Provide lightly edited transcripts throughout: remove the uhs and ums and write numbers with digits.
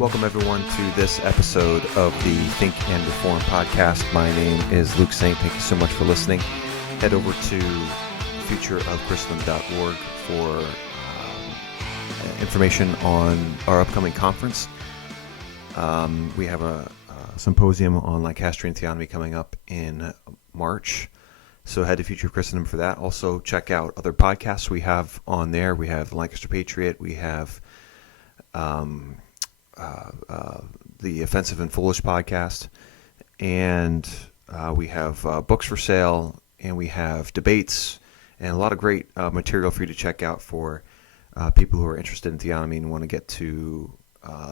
Welcome, everyone, to this episode of the Think and Reform podcast. My name is Luke Saint. Thank you so much for listening. Head over to futureofchristendom.org for information on our upcoming conference. We have a symposium on Lancastrian theonomy coming up in March. So head to Future of Christendom for that. Also, check out other podcasts we have on there. We have the Lancaster Patriot. We have the Offensive and Foolish podcast, and we have books for sale, and we have debates, and a lot of great material for you to check out for people who are interested in theonomy and want to get to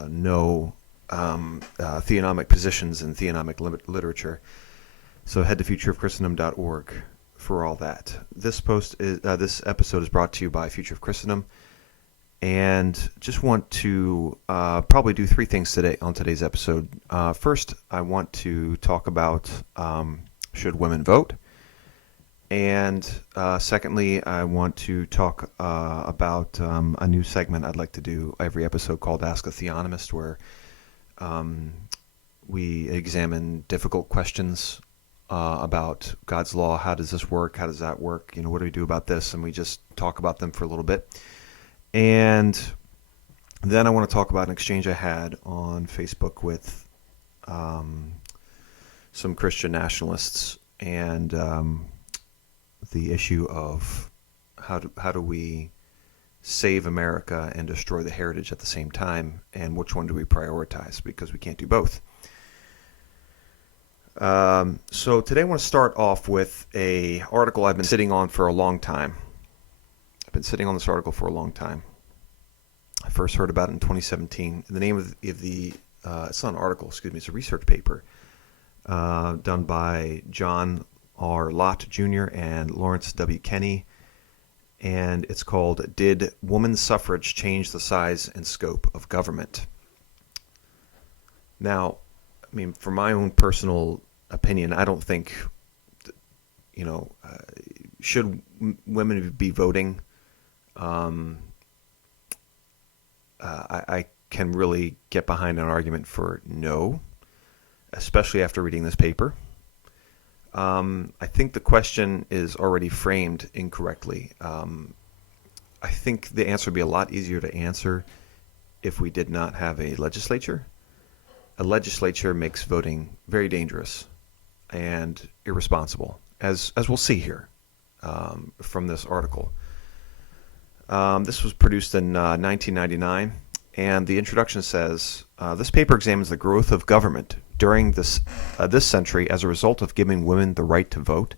know theonomic positions and theonomic literature. So head to futureofchristendom.org for all that. This episode is brought to you by Future of Christendom. And just want to probably do three things today on today's episode. First, I want to talk about should women vote? And secondly, I want to talk about a new segment I'd like to do every episode called Ask a Theonomist, where we examine difficult questions about God's law. How does this work? How does that work? What do we do about this? And we just talk about them for a little bit. And then I want to talk about an exchange I had on Facebook with some Christian nationalists, and the issue of how do we save America and destroy the heritage at the same time, and which one do we prioritize, because we can't do both. So today I want to start off with an article I've been sitting on for a long time. I've been sitting on this article for a long time. I first heard about it in 2017. The name of the it's not an article, it's a research paper done by John R. Lott Jr. and Lawrence W. Kenney, and it's called "Did Women's Suffrage Change the Size and Scope of Government?" Now, for my own personal opinion, I don't think, should women be voting? I can really get behind an argument for no, especially after reading this paper. I think the question is already framed incorrectly. I think the answer would be a lot easier to answer if we did not have a legislature. A legislature makes voting very dangerous and irresponsible, as we'll see here from this article. This was produced in 1999, and the introduction says, this paper examines the growth of government during this century as a result of giving women the right to vote.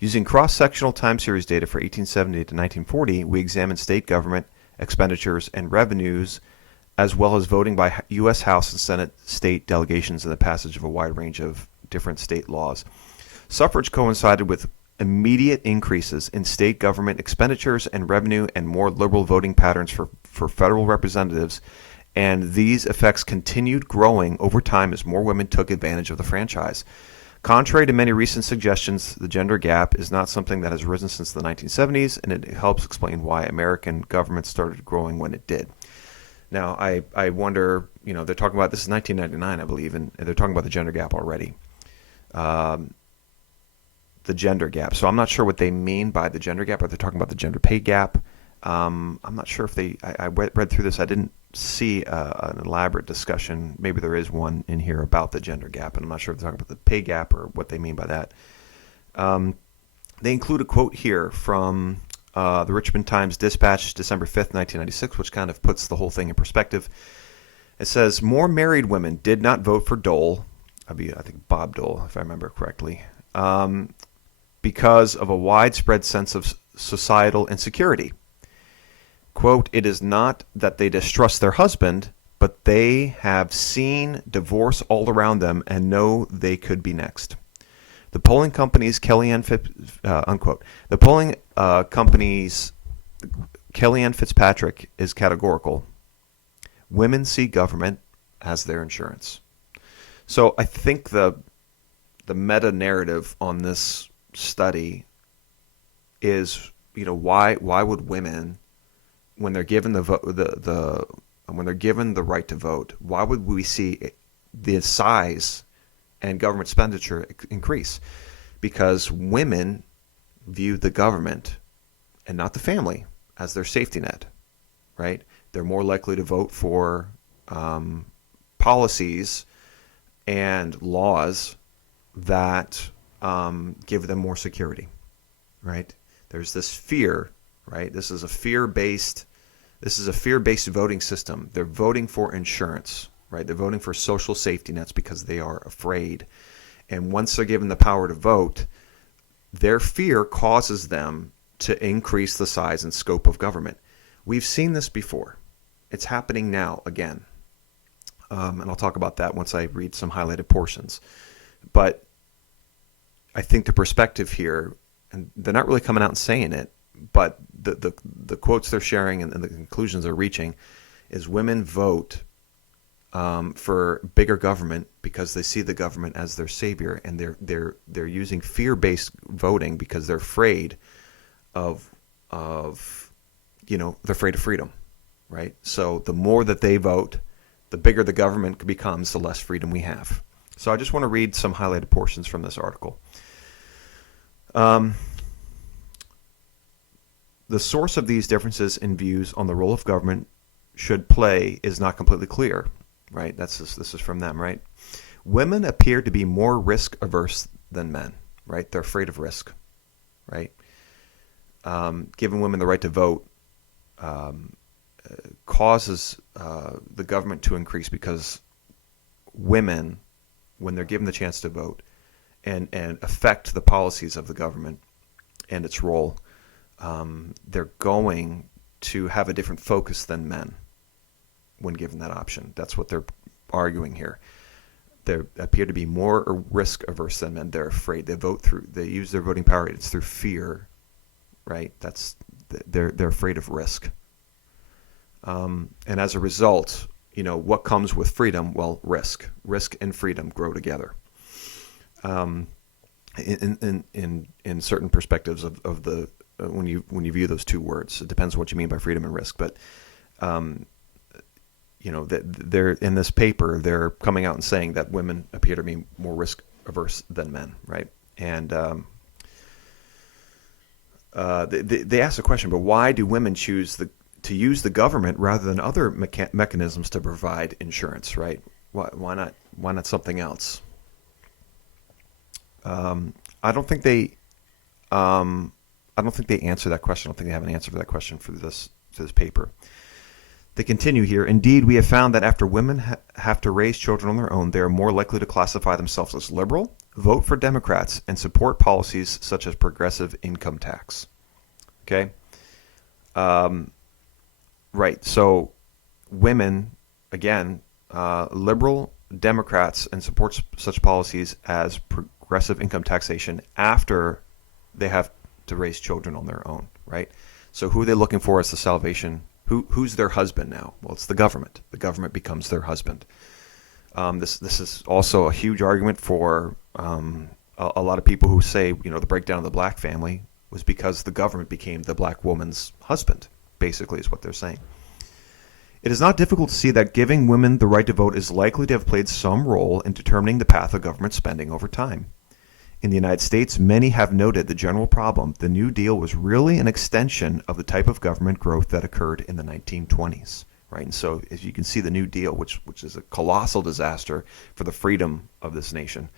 Using cross-sectional time series data for 1870 to 1940, we examine state government expenditures and revenues, as well as voting by U.S. House and Senate state delegations and the passage of a wide range of different state laws. Suffrage coincided with immediate increases in state government expenditures and revenue and more liberal voting patterns for federal representatives, and these effects continued growing over time as more women took advantage of the franchise. Contrary to many recent suggestions, the gender gap is not something that has risen since the 1970s, and it helps explain why American government started growing when it did. Now, I wonder, they're talking about, this is 1999, I believe, and they're talking about the gender gap already. The gender gap. So I'm not sure what they mean by the gender gap. Are they talking about the gender pay gap? I'm not sure if I read through this. I didn't see an elaborate discussion. Maybe there is one in here about the gender gap, and I'm not sure if they're talking about the pay gap or what they mean by that. They include a quote here from the Richmond Times-Dispatch, December 5th, 1996, which kind of puts the whole thing in perspective. It says, more married women did not vote for Dole. I think Bob Dole, if I remember correctly. Because of a widespread sense of societal insecurity. Quote, it is not that they distrust their husband, but they have seen divorce all around them and know they could be next. The polling company's unquote. The polling company's Kellyanne Fitzpatrick is categorical. Women see government as their insurance. So I think the meta narrative on this study is, why would women, when they're given the when they're given the right to vote, why would we see the size and government expenditure increase? Because women view the government and not the family as their safety net, right? They're more likely to vote for policies and laws that give them more security, right? There's this fear, right? This is a fear-based voting system. They're voting for insurance, right? They're voting for social safety nets because they are afraid. And once they're given the power to vote, their fear causes them to increase the size and scope of government. We've seen this before. It's happening now again. And I'll talk about that once I read some highlighted portions. But I think the perspective here, and they're not really coming out and saying it, but the quotes they're sharing and the conclusions they're reaching is women vote for bigger government because they see the government as their savior, and they're using fear-based voting because they're afraid of they're afraid of freedom, right? So the more that they vote, the bigger the government becomes, the less freedom we have. So I just want to read some highlighted portions from this article. The source of these differences in views on the role of government should play is not completely clear, right? This is from them, right? Women appear to be more risk averse than men, right? They're afraid of risk, right? Giving women the right to vote causes the government to increase because women, when they're given the chance to vote and affect the policies of the government and its role, they're going to have a different focus than men when given that option. That's what they're arguing here. They appear to be more risk averse than men. They're afraid. They use their voting power. It's through fear, right? They're afraid of risk. And as a result, what comes with freedom? Well, risk and freedom grow together. In certain perspectives of the when you view those two words, it depends on what you mean by freedom and risk. But they're in this paper, they're coming out and saying that women appear to be more risk averse than men, right? And they ask the question, but why do women choose to use the government rather than other mechanisms to provide insurance, right? Why not something else? I don't think they answer that question. I don't think they have an answer for that question for this paper. They continue here. Indeed, we have found that after women have to raise children on their own, they are more likely to classify themselves as liberal, vote for Democrats, and support policies such as progressive income tax. Okay? Right. So women, again, liberal, Democrats, and supports such policies as progressive income taxation after they have to raise children on their own, right? So who are they looking for as the salvation? Who's their husband now? Well, it's the government. The government becomes their husband. This is also a huge argument for a lot of people who say, the breakdown of the black family was because the government became the black woman's husband, basically is what they're saying. It is not difficult to see that giving women the right to vote is likely to have played some role in determining the path of government spending over time. In the United States, many have noted the general problem. The New Deal was really an extension of the type of government growth that occurred in the 1920s, right? And so, as you can see, the New Deal, which is a colossal disaster for the freedom of this nation,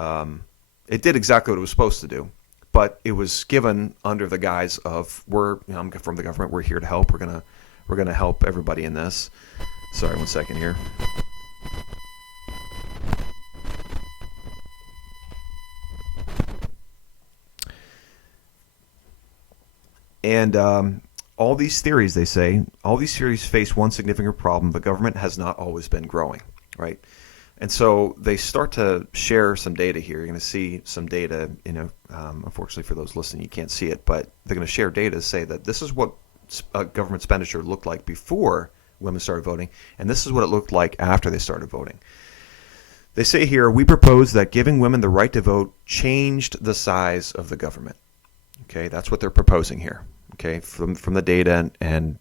it did exactly what it was supposed to do, but it was given under the guise of I'm from the government. We're here to help. We're gonna help everybody in this. Sorry, 1 second here. And all these theories, they say, face one significant problem. The government has not always been growing, right? And so they start to share some data here. You're going to see some data, unfortunately for those listening, you can't see it, but they're going to share data to say that this is what government expenditure looked like before women started voting, and this is what it looked like after they started voting. They say here, we propose that giving women the right to vote changed the size of the government. Okay, that's what they're proposing here. Okay, from the data and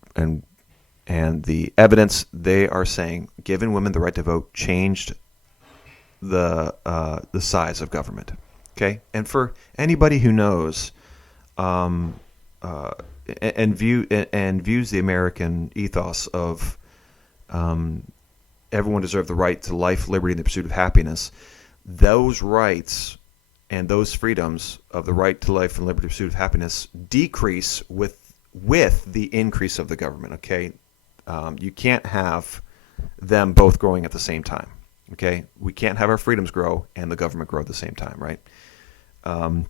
And the evidence, they are saying, giving women the right to vote changed the size of government. Okay, and for anybody who knows um, uh, and views the American ethos of um, everyone deserves the right to life, liberty, and the pursuit of happiness, those rights and those freedoms of the right to life and liberty, pursuit of happiness decrease with the increase of the government. Okay, you can't have them both growing at the same time. Okay, we can't have our freedoms grow and the government grow at the same time, right? Um,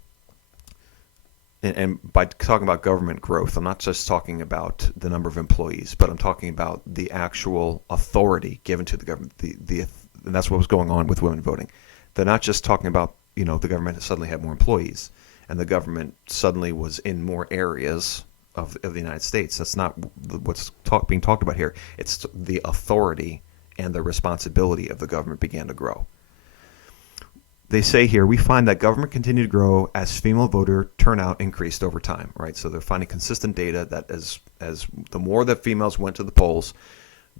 and by talking about government growth, I'm not just talking about the number of employees, but I'm talking about the actual authority given to the government. And that's what was going on with women voting. They're not just talking about, the government suddenly had more employees and the government suddenly was in more areas of the United States. That's not what's being talked about here. It's the authority and the responsibility of the government began to grow. They say here, we find that government continued to grow as female voter turnout increased over time, right? So they're finding consistent data that as the more that females went to the polls,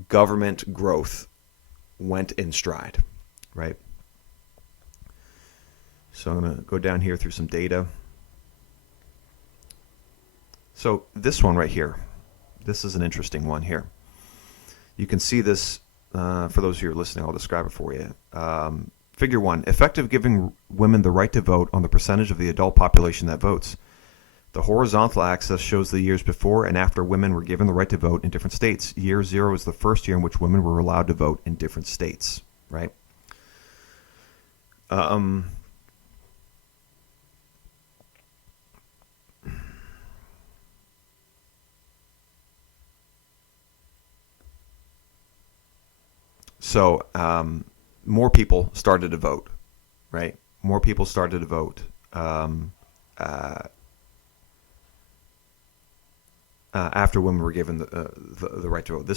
government growth went in stride, right? So I'm going to go down here through some data. So this one right here, this is an interesting one here. You can see this, for those of you who are listening, I'll describe it for you. Figure 1, effective giving women the right to vote on the percentage of the adult population that votes. The horizontal axis shows the years before and after women were given the right to vote in different states. Year 0 is the first year in which women were allowed to vote in different states, right? So more people started to vote, right? More people started to vote after women were given the right to vote.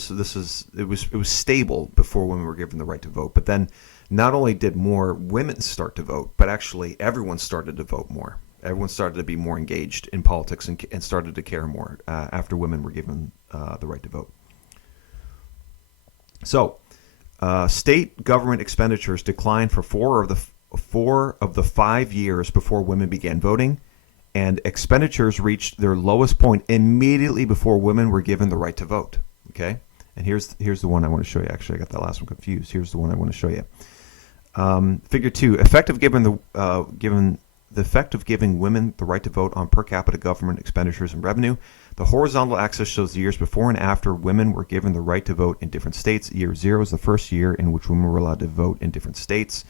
It was stable before women were given the right to vote, but then not only did more women start to vote, but actually everyone started to vote more. Everyone started to be more engaged in politics and started to care more after women were given the right to vote. So. State government expenditures declined for four of the 5 years before women began voting, and expenditures reached their lowest point immediately before women were given the right to vote. Okay, and here's the one I want to show you. Actually, I got that last one confused. Here's the one I want to show you. Figure 2: effect of giving women the right to vote on per capita government expenditures and revenue. The horizontal axis shows the years before and after women were given the right to vote in different states. Year 0 is the first year in which women were allowed to vote in different states.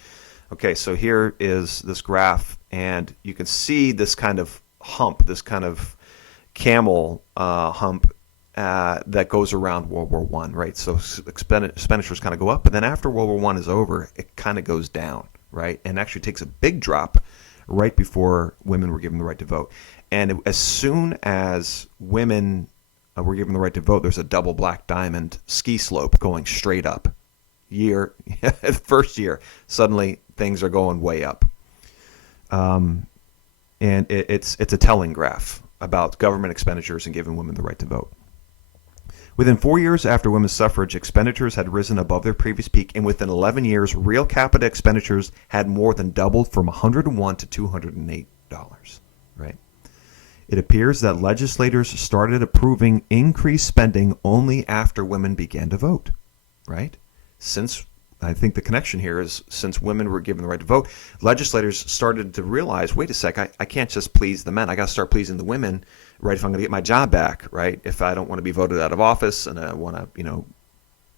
Okay, so here is this graph, and you can see this kind of hump, this kind of camel hump that goes around World War I, right? So expenditures kind of go up, but then after World War I is over, it kind of goes down, right? And actually takes a big drop right before women were given the right to vote. And as soon as women were given the right to vote, there's a double black diamond ski slope going straight up. First year, suddenly things are going way up. And it's a telling graph about government expenditures and giving women the right to vote. Within 4 years after women's suffrage, expenditures had risen above their previous peak, and within 11 years, real capita expenditures had more than doubled from $101 to $208, right? It appears that legislators started approving increased spending only after women began to vote, right? I think the connection here is since women were given the right to vote, legislators started to realize, wait a sec, I can't just please the men. I got to start pleasing the women, right, if I'm going to get my job back, right? If I don't want to be voted out of office and I want to,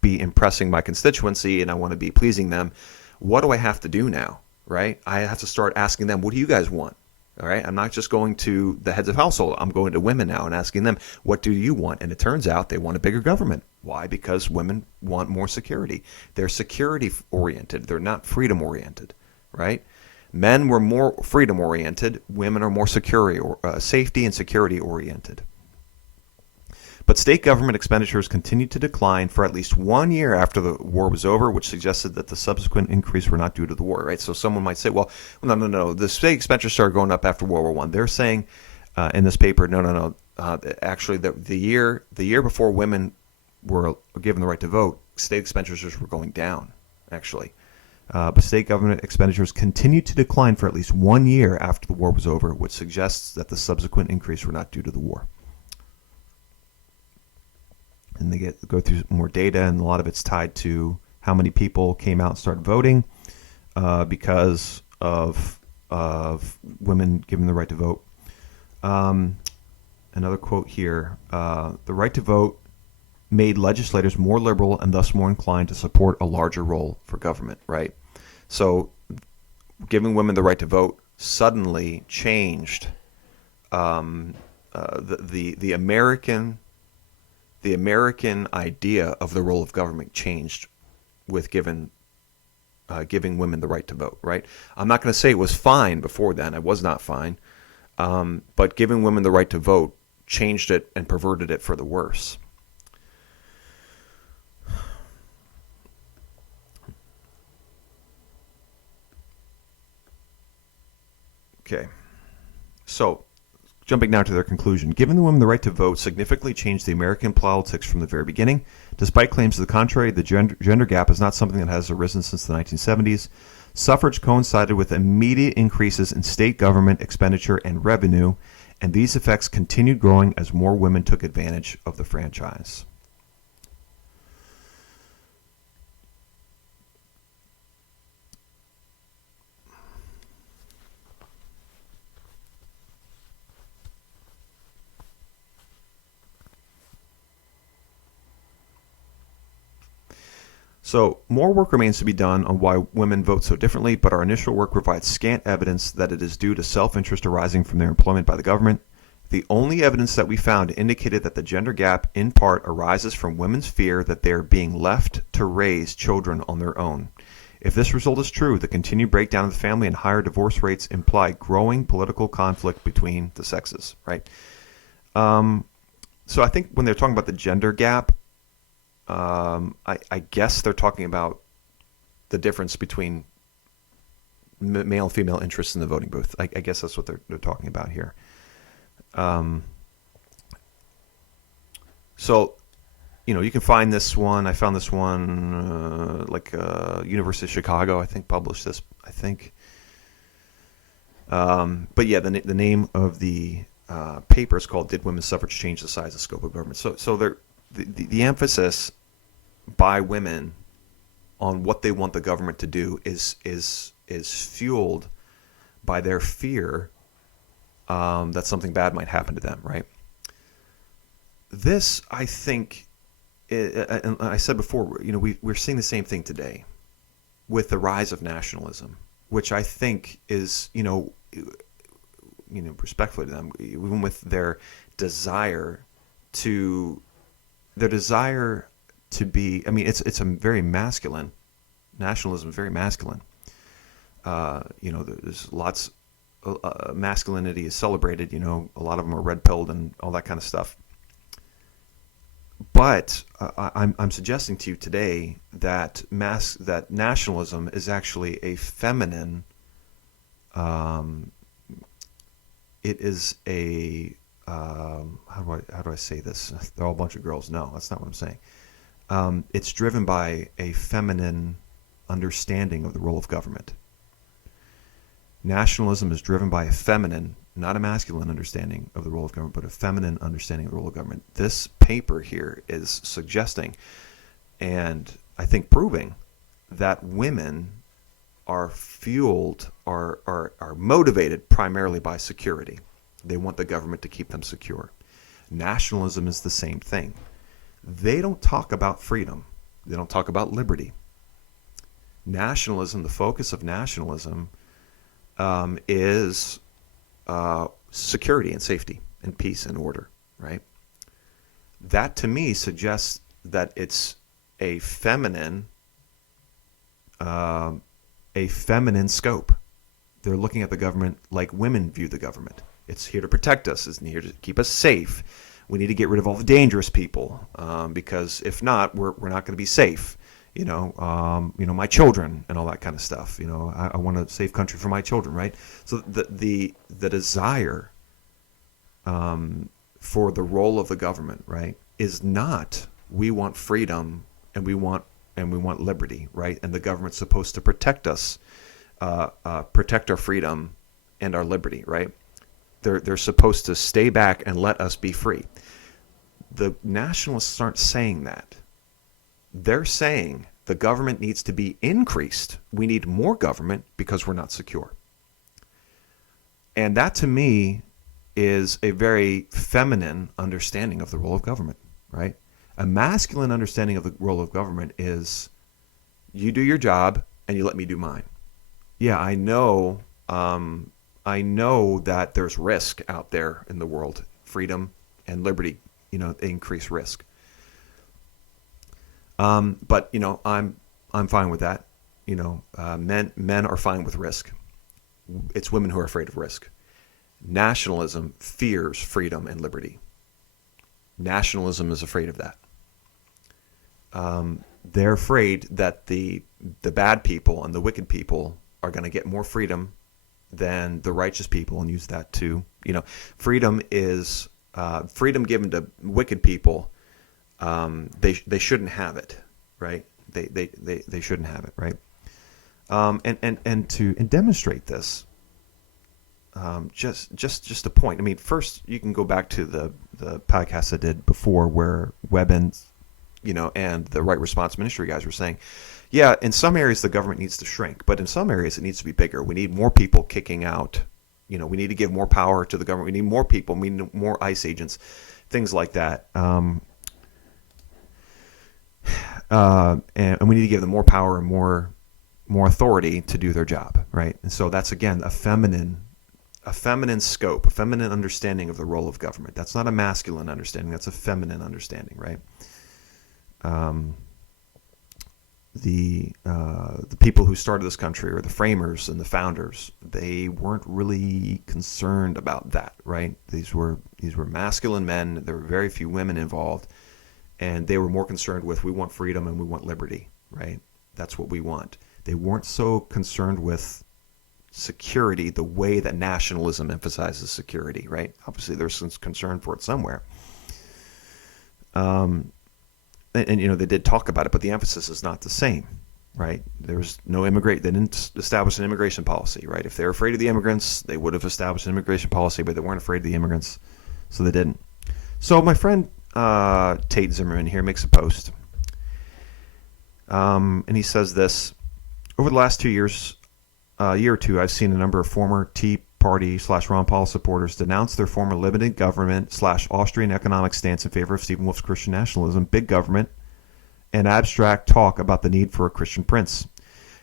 be impressing my constituency and I want to be pleasing them, what do I have to do now, right? I have to start asking them, what do you guys want? All right, I'm not just going to the heads of household. I'm going to women now and asking them, what do you want? And it turns out they want a bigger government. Why? Because women want more security. They're security oriented. They're not freedom oriented, right? Men were more freedom oriented. Women are more safety and security oriented. But state government expenditures continued to decline for at least 1 year after the war was over, which suggested that the subsequent increase were not due to the war, right? So someone might say, well, no. The state expenditures started going up after World War I. They're saying in this paper, no. Actually, the year before women were given the right to vote, state expenditures were going down, actually. But state government expenditures continued to decline for at least 1 year after the war was over, which suggests that the subsequent increase were not due to the war. And they go through more data, and a lot of it's tied to how many people came out and started voting because of women given the right to vote. Another quote here, the right to vote made legislators more liberal and thus more inclined to support a larger role for government, right? So giving women the right to vote suddenly changed the American idea of the role of government changed with giving women the right to vote, right? I'm not going to say it was fine before then. It was not fine. But giving women the right to vote changed it and perverted it for the worse. Okay. So, jumping now to their conclusion. Giving the women the right to vote significantly changed the American politics from the very beginning. Despite claims to the contrary, the gender gap is not something that has arisen since the 1970s. Suffrage coincided with immediate increases in state government expenditure and revenue, and these effects continued growing as more women took advantage of the franchise. So, more work remains to be done on why women vote so differently, but our initial work provides scant evidence that it is due to self-interest arising from their employment by the government. The only evidence that we found indicated that the gender gap in part arises from women's fear that they are being left to raise children on their own. If this result is true, the continued breakdown of the family and higher divorce rates imply growing political conflict between the sexes, right? So I think when they're talking about the gender gap, I guess they're talking about the difference between male and female interests in the voting booth. I guess that's what they're talking about here. So, you can find this one. I found this one, University of Chicago, I think, published this, I think. But yeah, the name of the paper is called "Did Women's Suffrage Change the Size and Scope of Government?" So the emphasis by women on what they want the government to do is fueled by their fear that something bad might happen to them, right? This, I think, and I said before, we're seeing the same thing today with the rise of nationalism, which I think is, respectfully to them, even with their desire to be, it's a very masculine, nationalism is very masculine. There's lots, masculinity is celebrated, a lot of them are red-pilled and all that kind of stuff. But I'm suggesting to you today that that nationalism is actually a feminine, it is a, how do I say this? They're all a bunch of girls. No, that's not what I'm saying. It's driven by a feminine understanding of the role of government. Nationalism is driven by a feminine, not a masculine understanding of the role of government, but a feminine understanding of the role of government. This paper here is suggesting, and I think proving, that women are fueled, are motivated primarily by security. They want the government to keep them secure. Nationalism is the same thing. They don't talk about freedom. They don't talk about liberty. Nationalism, the focus of nationalism, is security and safety and peace and order, right? That to me suggests that it's a feminine scope. They're looking at the government like women view the government. It's here to protect us. It's here to keep us safe. We need to get rid of all the dangerous people because if not, we're not going to be safe. My children and all that kind of stuff. I want a safe country for my children, right? So the desire for the role of the government, right, is not we want freedom and we want liberty, right? And the government's supposed to protect us, protect our freedom and our liberty, right? They're supposed to stay back and let us be free. The nationalists aren't saying that. They're saying the government needs to be increased. We need more government because we're not secure. And that, to me, is a very feminine understanding of the role of government, right? A masculine understanding of the role of government is you do your job and you let me do mine. Yeah, I know that there's risk out there in the world. Freedom and liberty, they increase risk. But I'm fine with that. Men are fine with risk. It's women who are afraid of risk. Nationalism fears freedom and liberty. Nationalism is afraid of that. They're afraid that the bad people and the wicked people are going to get more freedom than the righteous people, and use that to, freedom is freedom given to wicked people. They shouldn't have it, right? They shouldn't have it, right? And to demonstrate this, just a point. I mean, first you can go back to the podcast I did before where Webb and the Right Response Ministry guys were saying, yeah, in some areas the government needs to shrink, but in some areas it needs to be bigger. We need more people kicking out. We need to give more power to the government. We need more people. We need more ICE agents, things like that. And we need to give them more power and more authority to do their job, right? And so that's, again, a feminine scope, a feminine understanding of the role of government. That's not a masculine understanding. That's a feminine understanding, right? The people who started this country, or the framers and the founders, they weren't really concerned about that, right? These were masculine men. There were very few women involved, and they were more concerned with, we want freedom and we want liberty, right? That's what we want. They weren't so concerned with security the way that nationalism emphasizes security, right? Obviously, there's some concern for it somewhere. And they did talk about it, but the emphasis is not the same, right? There's no they didn't establish an immigration policy, right? If they're afraid of the immigrants, they would have established an immigration policy, but they weren't afraid of the immigrants, so they didn't. So my friend Tate Zimmerman here makes a post, and he says this: over the last 2 years, year or two, I've seen a number of former Tea Party / Ron Paul supporters denounce their former limited government / Austrian economic stance in favor of Stephen Wolf's Christian nationalism, big government, and abstract talk about the need for a Christian prince.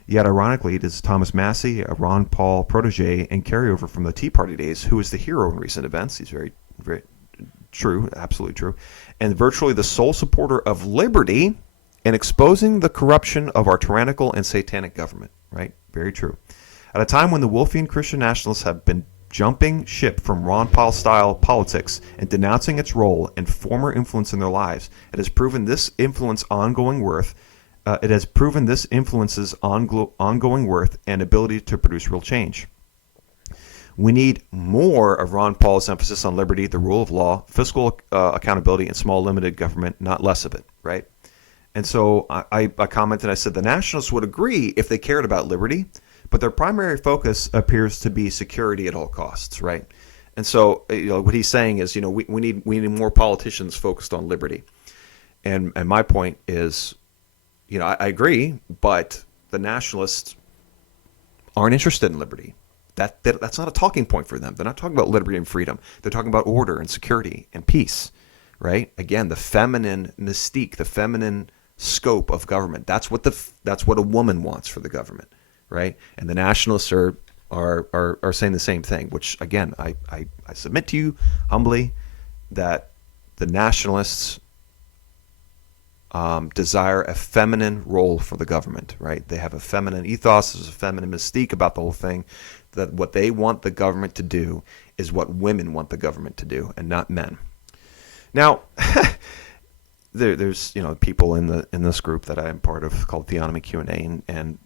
Yet, ironically, it is Thomas Massey, a Ron Paul protege and carryover from the Tea Party days, who is the hero in recent events. He's very, very true, absolutely true, and virtually the sole supporter of liberty and exposing the corruption of our tyrannical and satanic government. Right? Very true. At a time when the Wolfian Christian nationalists have been jumping ship from Ron Paul-style politics and denouncing its role and former influence in their lives, it has proven this influence's ongoing worth and ability to produce real change. We need more of Ron Paul's emphasis on liberty, the rule of law, fiscal accountability, and small limited government, not less of it, right? And so I commented, I said the nationalists would agree if they cared about liberty, but their primary focus appears to be security at all costs, right? And so, what he's saying is, we need more politicians focused on liberty. And my point is, I agree, but the nationalists aren't interested in liberty. That's not a talking point for them. They're not talking about liberty and freedom. They're talking about order and security and peace, right? Again, the feminine mystique, the feminine scope of government. That's what a woman wants for the government. Right, and the nationalists are saying the same thing. Which, again, I submit to you humbly that the nationalists desire a feminine role for the government. Right, they have a feminine ethos. There's a feminine mystique about the whole thing. That what they want the government to do is what women want the government to do, and not men. Now, there's people in this group that I am part of called Theonomy Q&A, and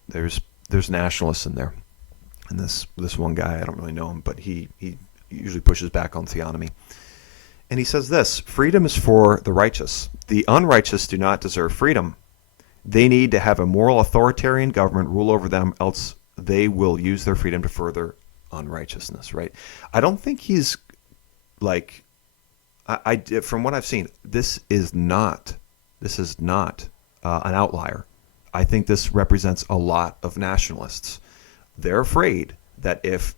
there's nationalists in there, and this one guy, I don't really know him, but he usually pushes back on theonomy, And he says this: freedom is for the righteous. The unrighteous do not deserve freedom. They need to have a moral authoritarian government rule over them, else they will use their freedom to further unrighteousness, right? I don't think he's like, from what I've seen, this is not an outlier. I think this represents a lot of nationalists. They're afraid that if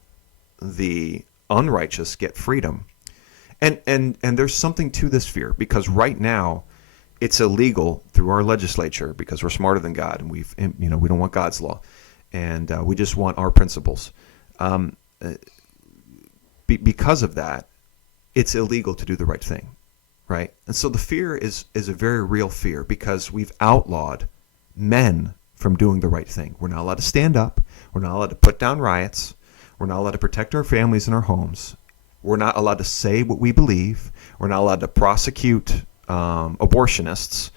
the unrighteous get freedom, and there's something to this fear, because right now it's illegal through our legislature because we're smarter than God, and we don't want God's law, and we just want our principles. Because of that, it's illegal to do the right thing, right? And so the fear is a very real fear, because we've outlawed men from doing the right thing. We're not allowed to stand up. We're not allowed to put down riots. We're not allowed to protect our families and our homes. We're not allowed to say what we believe. We're not allowed to prosecute abortionists.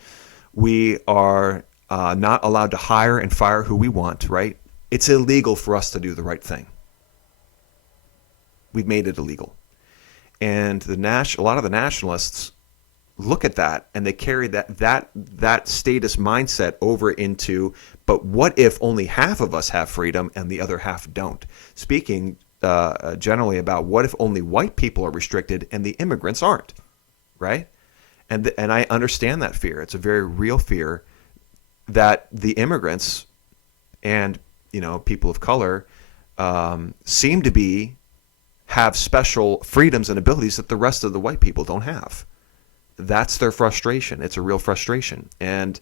We are not allowed to hire and fire who we want, right? It's illegal for us to do the right thing. We've made it illegal. And a lot of the nationalists look at that and they carry that status mindset over into, but what if only half of us have freedom and the other half don't? Speaking generally about what if only white people are restricted and the immigrants aren't, right? And I understand that fear. It's a very real fear that the immigrants and people of color seem to have special freedoms and abilities that the rest of the white people don't have. That's their frustration. It's a real frustration. And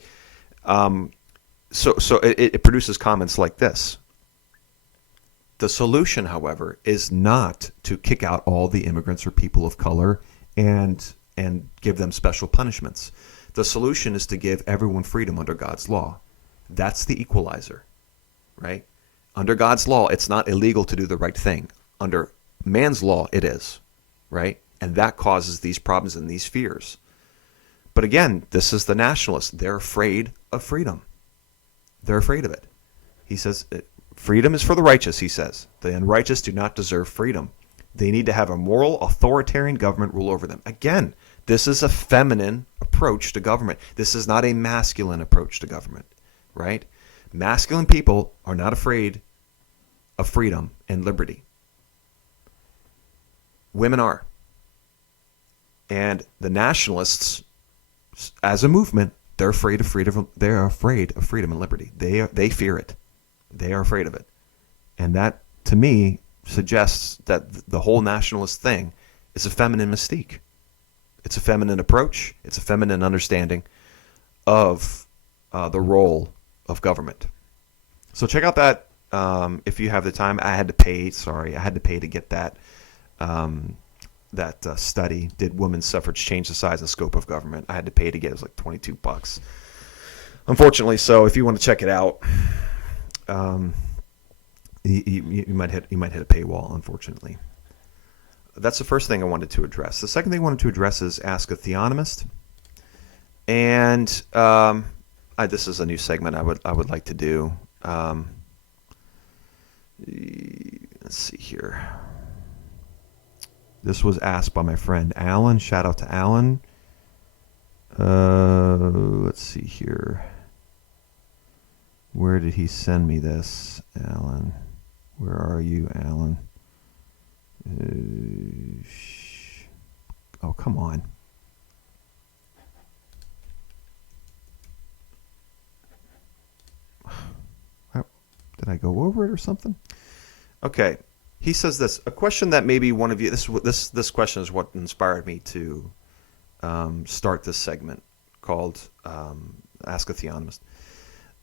so it produces comments like this. The solution, however, is not to kick out all the immigrants or people of color and give them special punishments. The solution is to give everyone freedom under God's law. That's the equalizer, right? Under God's law, it's not illegal to do the right thing. Under man's law, it is, right? And that causes these problems and these fears. But again, this is the nationalists. They're afraid of freedom. They're afraid of it. He says, freedom is for the righteous, he says. The unrighteous do not deserve freedom. They need to have a moral, authoritarian government rule over them. Again, this is a feminine approach to government. This is not a masculine approach to government, right? Masculine people are not afraid of freedom and liberty. Women are. And the nationalists, as a movement, they're afraid of freedom. They're afraid of freedom and liberty. They fear it. They are afraid of it. And that, to me, suggests that the whole nationalist thing is a feminine mystique. It's a feminine approach. It's a feminine understanding of the role of government. So check out that if you have the time. I had to pay to get that study. Did women's suffrage change the size and scope of government? I had to pay to get it. It was like $22. Unfortunately, so if you want to check it out, you might hit a paywall, unfortunately. That's the first thing I wanted to address. The second thing I wanted to address is Ask a Theonomist. And this is a new segment I would like to do. Let's see here. This was asked by my friend Alan. Shout out to Alan. Let's see here. Where did he send me this, Alan? Where are you, Alan? Oh, come on. Did I go over it or something? Okay. He says this, a question that maybe one of you, this question is what inspired me to start this segment called Ask a Theonomist.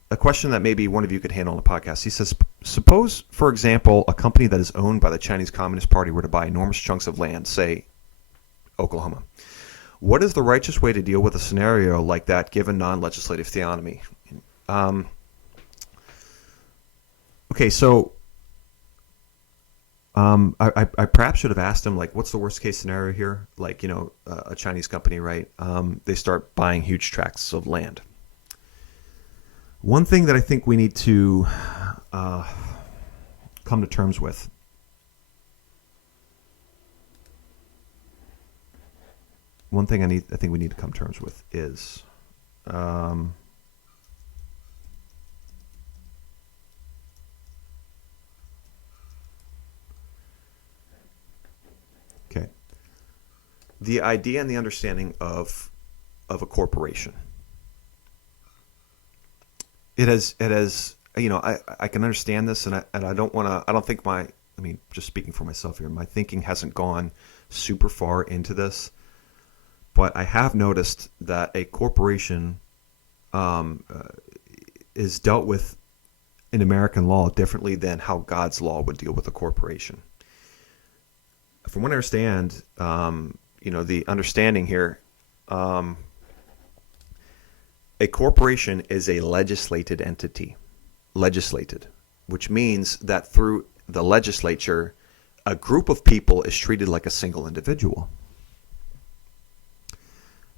A question that maybe one of you could handle on a podcast. He says, suppose, for example, a company that is owned by the Chinese Communist Party were to buy enormous chunks of land, say Oklahoma. What is the righteous way to deal with a scenario like that given non-legislative theonomy? Okay, so I perhaps should have asked him, like, what's the worst case scenario here? Like, a Chinese company, right? They start buying huge tracts of land. One thing that I think we need to come to terms with one thing I think we need to come to terms with is okay, the idea and the understanding of a corporation. It has I can understand this, and I don't want to. I don't think just speaking for myself here, my thinking hasn't gone super far into this, but I have noticed that a corporation is dealt with in American law differently than how God's law would deal with a corporation. From what I understand, the understanding here, a corporation is a legislated entity. Legislated, which means that through the legislature, a group of people is treated like a single individual.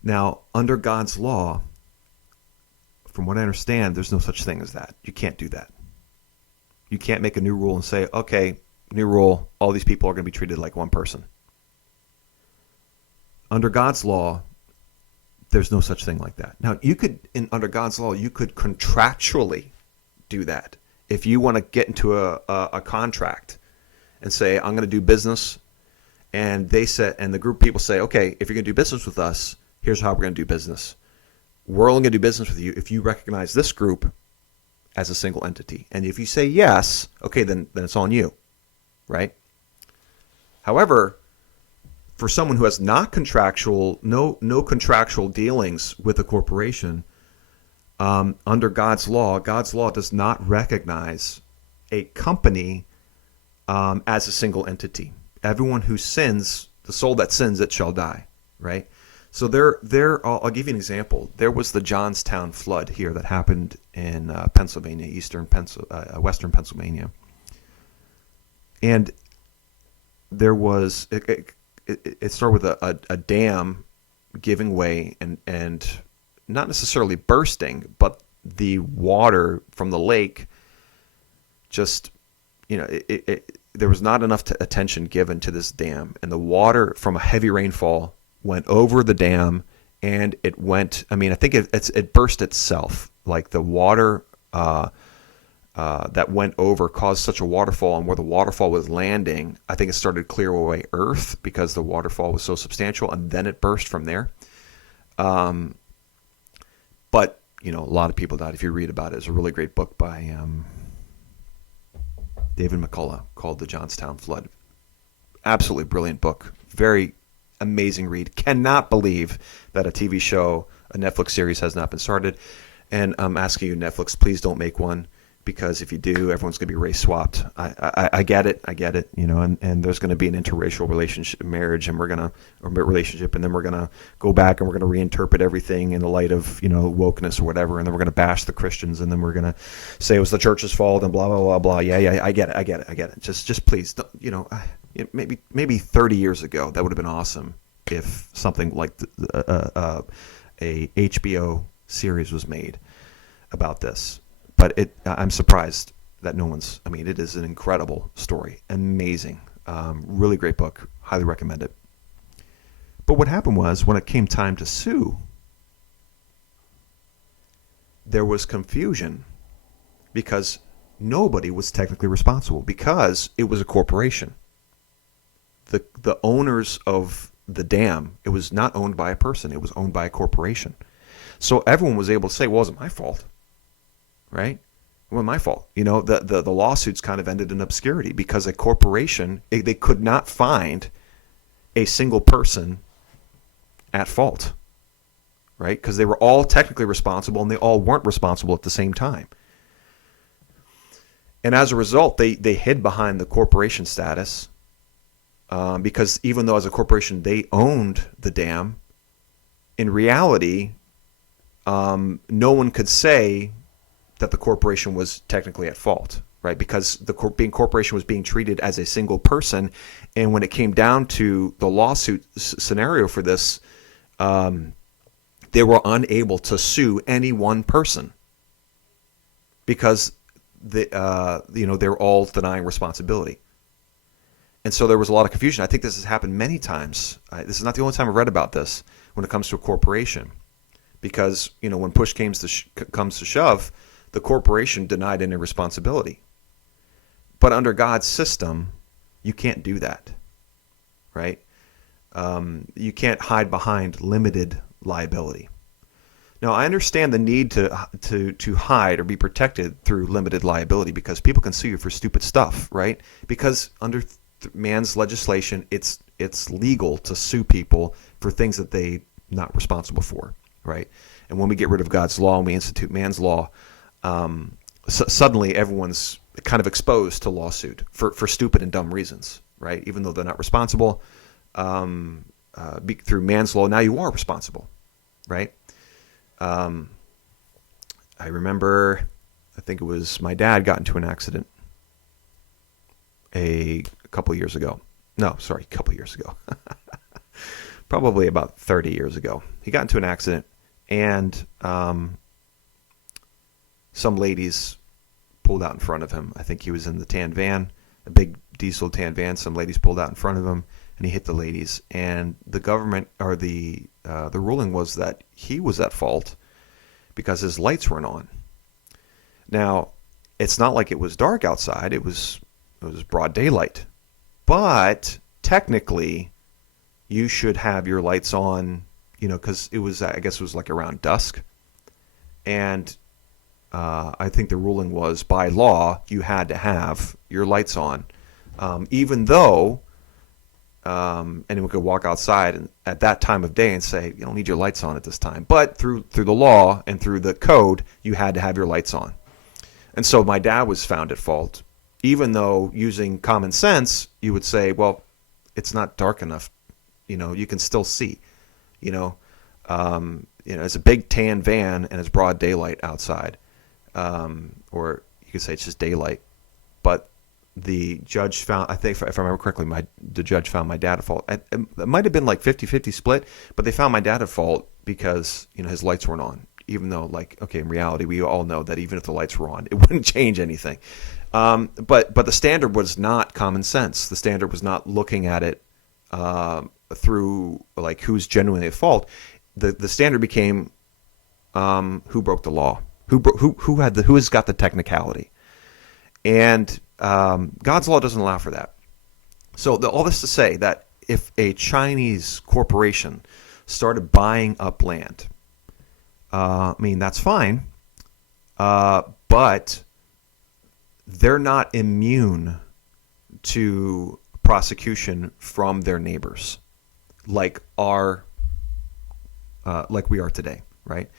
Now, under God's law, from what I understand, there's no such thing as that. You can't do that. You can't make a new rule and say, okay, new rule, all these people are going to be treated like one person. Under God's law, there's no such thing like that. Now, under God's law, you could contractually do that. If you want to get into a contract and say, I'm going to do business, and the group of people say, okay, if you're going to do business with us, here's how we're going to do business. We're only going to do business with you if you recognize this group as a single entity. And if you say yes, okay, then it's on you, right? However, for someone who has no contractual dealings with a corporation, under God's law does not recognize a company as a single entity. Everyone who sins, the soul that sins, it shall die, right? So I'll give you an example. There was the Johnstown flood here that happened in Pennsylvania, western Pennsylvania. And there was, it started with a dam giving way and not necessarily bursting, but the water from the lake just, there was not enough attention given to this dam. And the water from a heavy rainfall went over the dam, and it went, I think it burst itself. Like the water that went over caused such a waterfall, and where the waterfall was landing, I think it started to clear away earth because the waterfall was so substantial, and then it burst from there. But, a lot of people died. If you read about it, it's a really great book by David McCullough called The Johnstown Flood. Absolutely brilliant book. Very amazing read. Cannot believe that a TV show, a Netflix series has not been started. And I'm asking you, Netflix, please don't make one, because if you do, everyone's going to be race swapped. I get it, and there's going to be an interracial marriage, and relationship, and then we're going to go back and we're going to reinterpret everything in the light of, wokeness or whatever, and then we're going to bash the Christians, and then we're going to say it was the church's fault and blah, blah, blah, blah. Yeah, I get it. Just please, maybe 30 years ago, that would have been awesome if something like a HBO series was made about this. But I'm surprised that no one's. It is an incredible story, amazing, really great book, highly recommend it. But what happened was, when it came time to sue, there was confusion because nobody was technically responsible, because it was a corporation. The owners of the dam, it was not owned by a person, it was owned by a corporation. So everyone was able to say, well, it wasn't my fault. Right? It wasn't my fault. The lawsuits kind of ended in obscurity because a corporation, they could not find a single person at fault. Right? Because they were all technically responsible, and they all weren't responsible at the same time. And as a result, they hid behind the corporation status, because even though as a corporation they owned the dam, in reality, no one could say that the corporation was technically at fault, right? Because the corporation was being treated as a single person, and when it came down to the lawsuit scenario for this, they were unable to sue any one person because they were all denying responsibility. And so there was a lot of confusion. I think this has happened many times. This is not the only time I've read about this when it comes to a corporation, because when push comes to shove, the corporation denied any responsibility. But under God's system, you can't do that, right? You can't hide behind limited liability. Now, I understand the need to hide or be protected through limited liability, because people can sue you for stupid stuff, right? Because under man's legislation, it's legal to sue people for things that they're not responsible for, right? And when we get rid of God's law and we institute man's law, suddenly everyone's kind of exposed to lawsuit for stupid and dumb reasons, right? Even though they're not responsible, through man's law, now you are responsible, right? I remember, I think it was my dad got into an accident a couple years ago. No, sorry, a couple years ago. Probably about 30 years ago. He got into an accident, and some ladies pulled out in front of him. I think he was in the tan van, a big diesel tan van. Some ladies pulled out in front of him, and he hit the ladies. And the government, or the ruling was that he was at fault because his lights weren't on. Now, it's not like it was dark outside. It was broad daylight. But technically, you should have your lights on, because I guess it was like around dusk. And I think the ruling was, by law, you had to have your lights on, even though anyone could walk outside and at that time of day and say, you don't need your lights on at this time. But through the law and through the code, you had to have your lights on. And so my dad was found at fault, even though using common sense, you would say, well, it's not dark enough. You can still see. It's a big tan van and it's broad daylight outside. Or you could say it's just daylight. But the judge found, I think, if I remember correctly, the judge found my dad at fault. It might have been like 50-50 split, but they found my dad at fault because, his lights weren't on. Even though, in reality, we all know that even if the lights were on, it wouldn't change anything. But the standard was not common sense. The standard was not looking at it through who's genuinely at fault. The standard became who broke the law, who has got the technicality, and God's law doesn't allow for that. So all this to say that if a Chinese corporation started buying up land, that's fine, but they're not immune to prosecution from their neighbors, like we are today, right?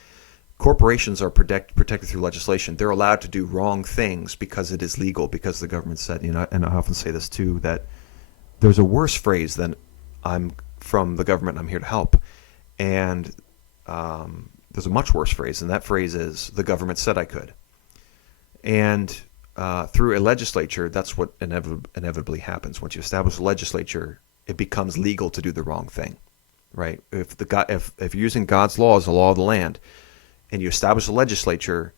Corporations are protected through legislation. They're allowed to do wrong things because it is legal, because the government said, and I often say this too, that there's a worse phrase than I'm from the government, I'm here to help. And there's a much worse phrase, and that phrase is, the government said I could. And through a legislature, that's what inevitably happens. Once you establish a legislature, it becomes legal to do the wrong thing, right? If you're using God's law as the law of the land, and you establish a legislature,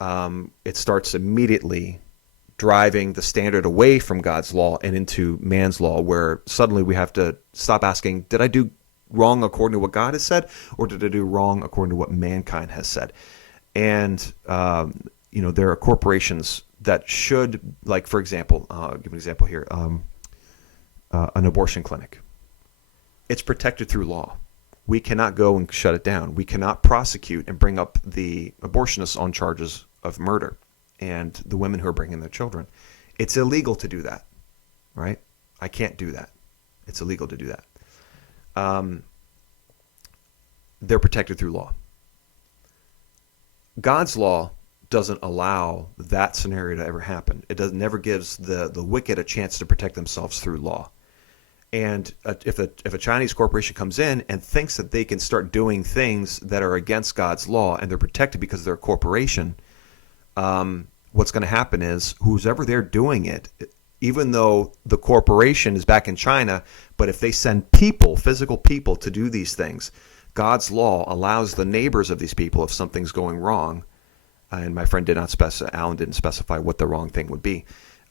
it starts immediately driving the standard away from God's law and into man's law, where suddenly we have to stop asking, did I do wrong according to what God has said, or did I do wrong according to what mankind has said? And there are corporations that should, for example, I'll give an example here, an abortion clinic. It's protected through law. We cannot go and shut it down. We cannot prosecute and bring up the abortionists on charges of murder and the women who are bringing their children. It's illegal to do that, right? I can't do that. It's illegal to do that. They're protected through law. God's law doesn't allow that scenario to ever happen. It never gives the wicked a chance to protect themselves through law. And if a Chinese corporation comes in and thinks that they can start doing things that are against God's law, and they're protected because they're a corporation, what's going to happen is whoever they're doing it, even though the corporation is back in China, but if they send people, physical people, to do these things, God's law allows the neighbors of these people, if something's going wrong, and my friend Alan didn't specify what the wrong thing would be,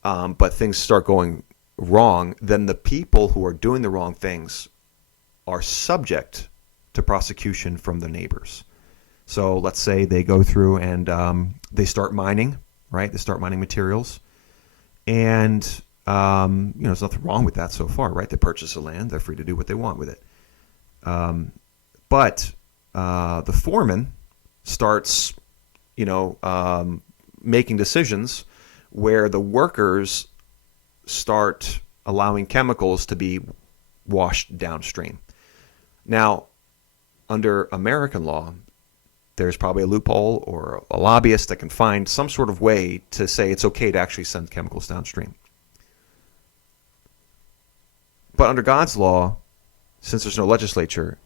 but things start going wrong, then the people who are doing the wrong things are subject to prosecution from their neighbors. So let's say they go through and they start mining, right? They start mining materials. And, there's nothing wrong with that so far, right? They purchase the land. They're free to do what they want with it. But the foreman starts, making decisions where the workers start allowing chemicals to be washed downstream. Now, under American law, there's probably a loophole or a lobbyist that can find some sort of way to say it's okay to actually send chemicals downstream. But under God's law, since there's no legislature,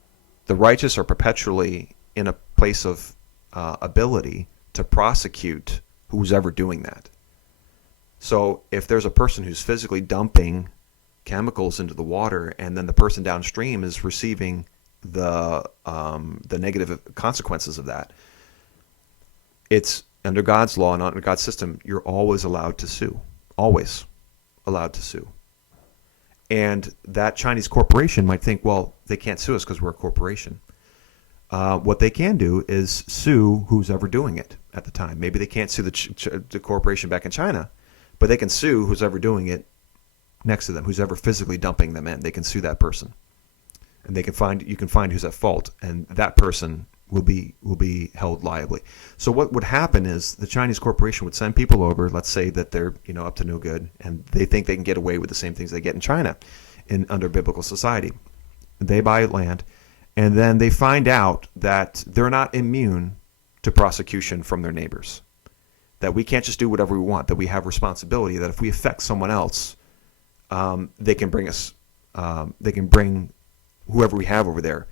the righteous are perpetually in a place of ability to prosecute who's ever doing that. So if there's a person who's physically dumping chemicals into the water, and then the person downstream is receiving the negative consequences of that, it's under God's law and under God's system, you're always allowed to sue. Always allowed to sue. And that Chinese corporation might think, well, they can't sue us because we're a corporation. What they can do is sue who's ever doing it at the time. Maybe they can't sue the corporation back in China, but they can sue who's ever doing it next to them, who's ever physically dumping them in. They can sue that person, and you can find who's at fault, and that person will be held liably. So what would happen is the Chinese corporation would send people over. Let's say that they're up to no good, and they think they can get away with the same things they get in China, under biblical society. They buy land, and then they find out that they're not immune to prosecution from their neighbors. That we can't just do whatever we want. That we have responsibility. That if we affect someone else, they can bring us. They can bring whoever we have over there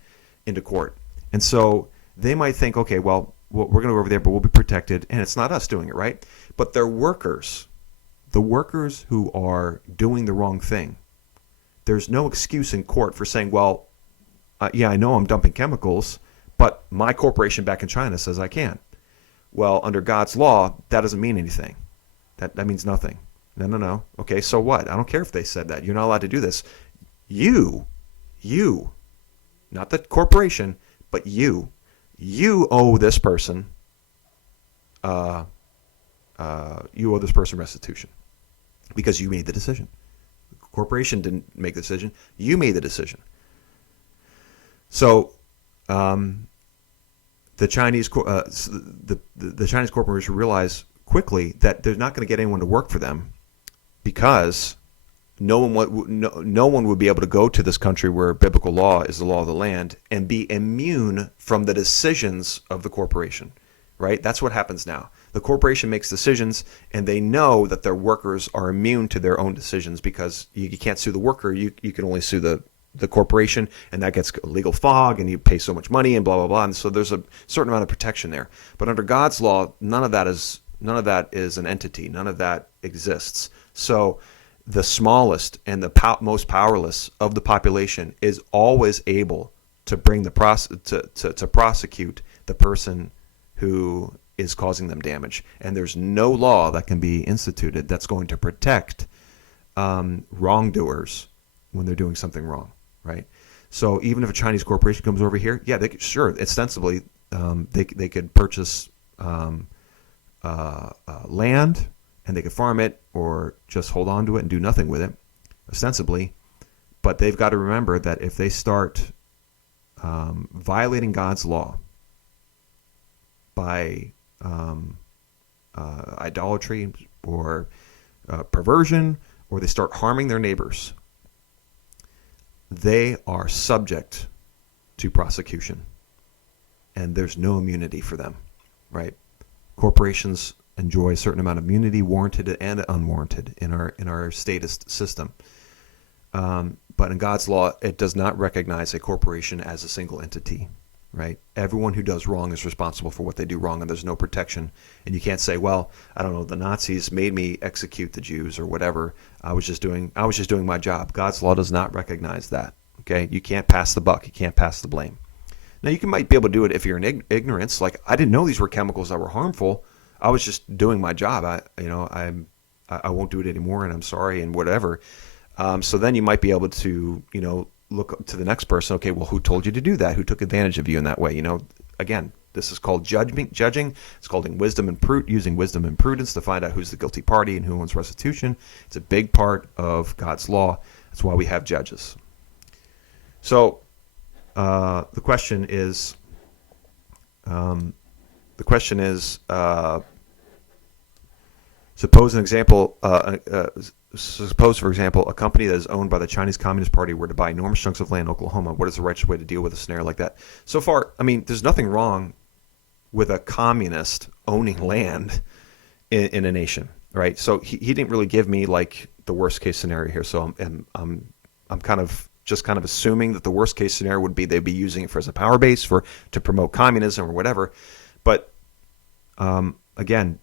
into court. And so they might think, okay, well, we're going to go over there, but we'll be protected, and it's not us doing it, right? But they're workers, the workers who are doing the wrong thing. There's no excuse in court for saying, well, yeah, I know I'm dumping chemicals, but my corporation back in China says I can. Well, under God's law, that doesn't mean anything. That means nothing. No. Okay, so what? I don't care if they said that. You're not allowed to do this. You, not the corporation, but you owe this person. You owe this person restitution because you made the decision. The corporation didn't make the decision. You made the decision. So, the Chinese the Chinese corporation realize quickly that they're not going to get anyone to work for them because no one would be able to go to this country where biblical law is the law of the land and be immune from the decisions of the corporation, right? That's what happens now. The corporation makes decisions, and they know that their workers are immune to their own decisions because you can't sue the worker. You can only sue the corporation, and that gets legal fog, and you pay so much money, and blah, blah, blah. And so there's a certain amount of protection there. But under God's law, none of that is an entity. None of that exists. So the smallest and the most powerless of the population is always able to bring to prosecute the person who is causing them damage. And there's no law that can be instituted that's going to protect wrongdoers when they're doing something wrong, right? So even if a Chinese corporation comes over here, yeah, they could, sure, ostensibly they could purchase land, and they could farm it or just hold on to it and do nothing with it, ostensibly. But they've got to remember that if they start violating God's law by idolatry or perversion, or they start harming their neighbors, they are subject to prosecution. And there's no immunity for them, right? Corporations enjoy a certain amount of immunity, warranted and unwarranted, in our statist system. But in God's law, it does not recognize a corporation as a single entity, right? Everyone who does wrong is responsible for what they do wrong, and there's no protection. And you can't say, well, I don't know, the Nazis made me execute the Jews or whatever. I was just doing my job. God's law does not recognize that. Okay, you can't pass the buck. You can't pass the blame. Now, you might be able to do it if you're in ignorance. Like, I didn't know these were chemicals that were harmful. I was just doing my job. I won't do it anymore, and I'm sorry, and whatever. So then you might be able to, look to the next person. Okay, well, who told you to do that? Who took advantage of you in that way? Again, this is called judging. It's called using wisdom and prudence to find out who's the guilty party and who wants restitution. It's a big part of God's law. That's why we have judges. So the question is, suppose, for example, a company that is owned by the Chinese Communist Party were to buy enormous chunks of land in Oklahoma. What is the righteous way to deal with a scenario like that? So far, there's nothing wrong with a communist owning land in a nation, right? So he didn't really give me like the worst case scenario here. So I'm kind of assuming that the worst case scenario would be they'd be using it as a power base to promote communism or whatever. But again,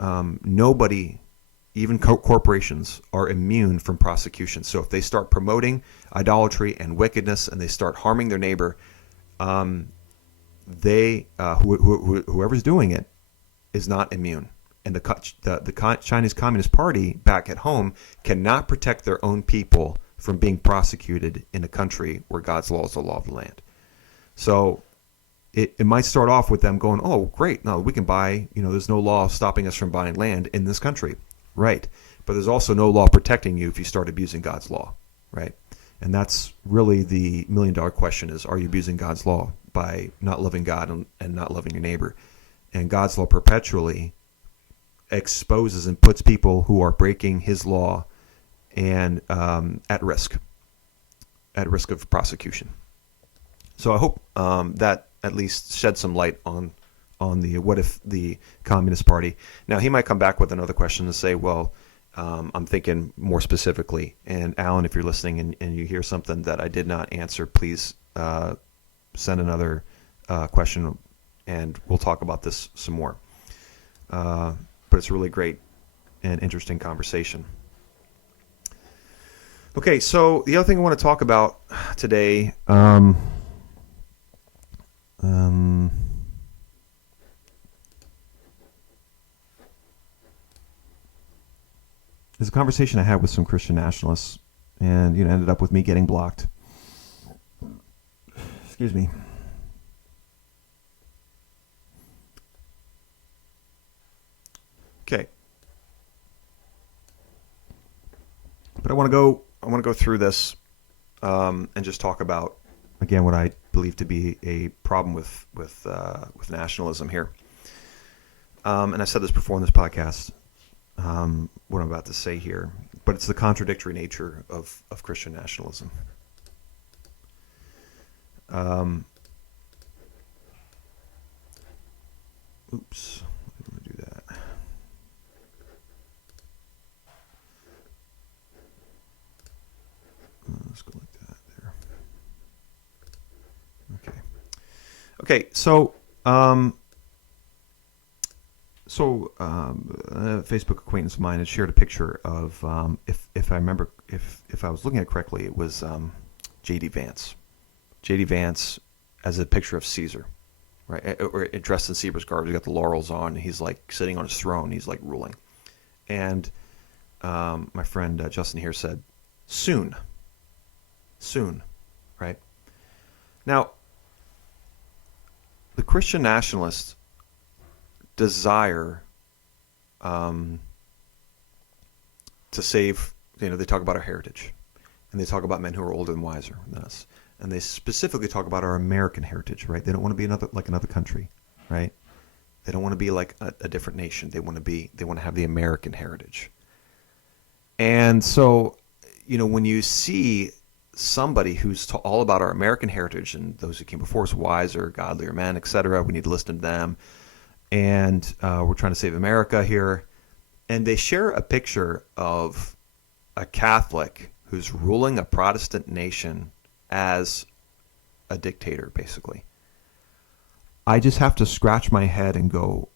nobody, even corporations, are immune from prosecution. So if they start promoting idolatry and wickedness and they start harming their neighbor, whoever's doing it is not immune. And the Chinese Communist Party back at home cannot protect their own people from being prosecuted in a country where God's law is the law of the land. So it might start off with them going, oh, great, no, we can buy, there's no law stopping us from buying land in this country. Right. But there's also no law protecting you if you start abusing God's law. Right. And that's really the $1 million question is, are you abusing God's law by not loving God and not loving your neighbor? And God's law perpetually exposes and puts people who are breaking his law and at risk of prosecution. So I hope that at least shed some light on the what if the Communist Party. Now he might come back with another question and say, well, I'm thinking more specifically. And Alan, if you're listening and you hear something that I did not answer, please send another question and we'll talk about this some more. But it's a really great and interesting conversation. Okay, so the other thing I want to talk about today, is a conversation I had with some Christian nationalists, and ended up with me getting blocked. Excuse me. Okay. But I want to go through this and just talk about, again, what I believe to be a problem with nationalism here. And I've said this before in this podcast, what I'm about to say here, but it's the contradictory nature of Christian nationalism. Oops, I'm going to do that. Let's go like that there. Okay. So a Facebook acquaintance of mine had shared a picture of, if I remember, if I was looking at it correctly, it was J.D. Vance. J.D. Vance as a picture of Caesar, right? Or dressed in Caesar's garb. He's got the laurels on. He's like sitting on his throne. He's like ruling. And my friend Justin here said, soon, right? Now, the Christian nationalists desire to save, they talk about our heritage, and they talk about men who are older and wiser than us, and they specifically talk about our American heritage, right? They don't want to be another country, right? They don't want to be like a different nation. They want to have the American heritage. And so, when you see somebody who's all about our American heritage and those who came before us, wiser, godlier men, etc., we need to listen to them. And we're trying to save America here. And they share a picture of a Catholic who's ruling a Protestant nation as a dictator, basically. I just have to scratch my head and go,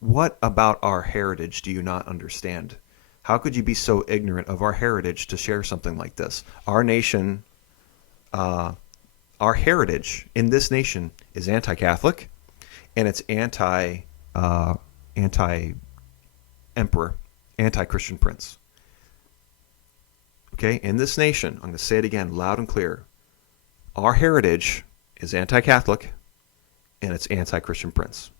what about our heritage do you not understand? How could you be so ignorant of our heritage to share something like this? Our nation, our heritage in this nation is anti-Catholic, and it's anti-emperor, anti-Christian prince. Okay, in this nation, I'm going to say it again loud and clear, our heritage is anti-Catholic and it's anti-Christian prince.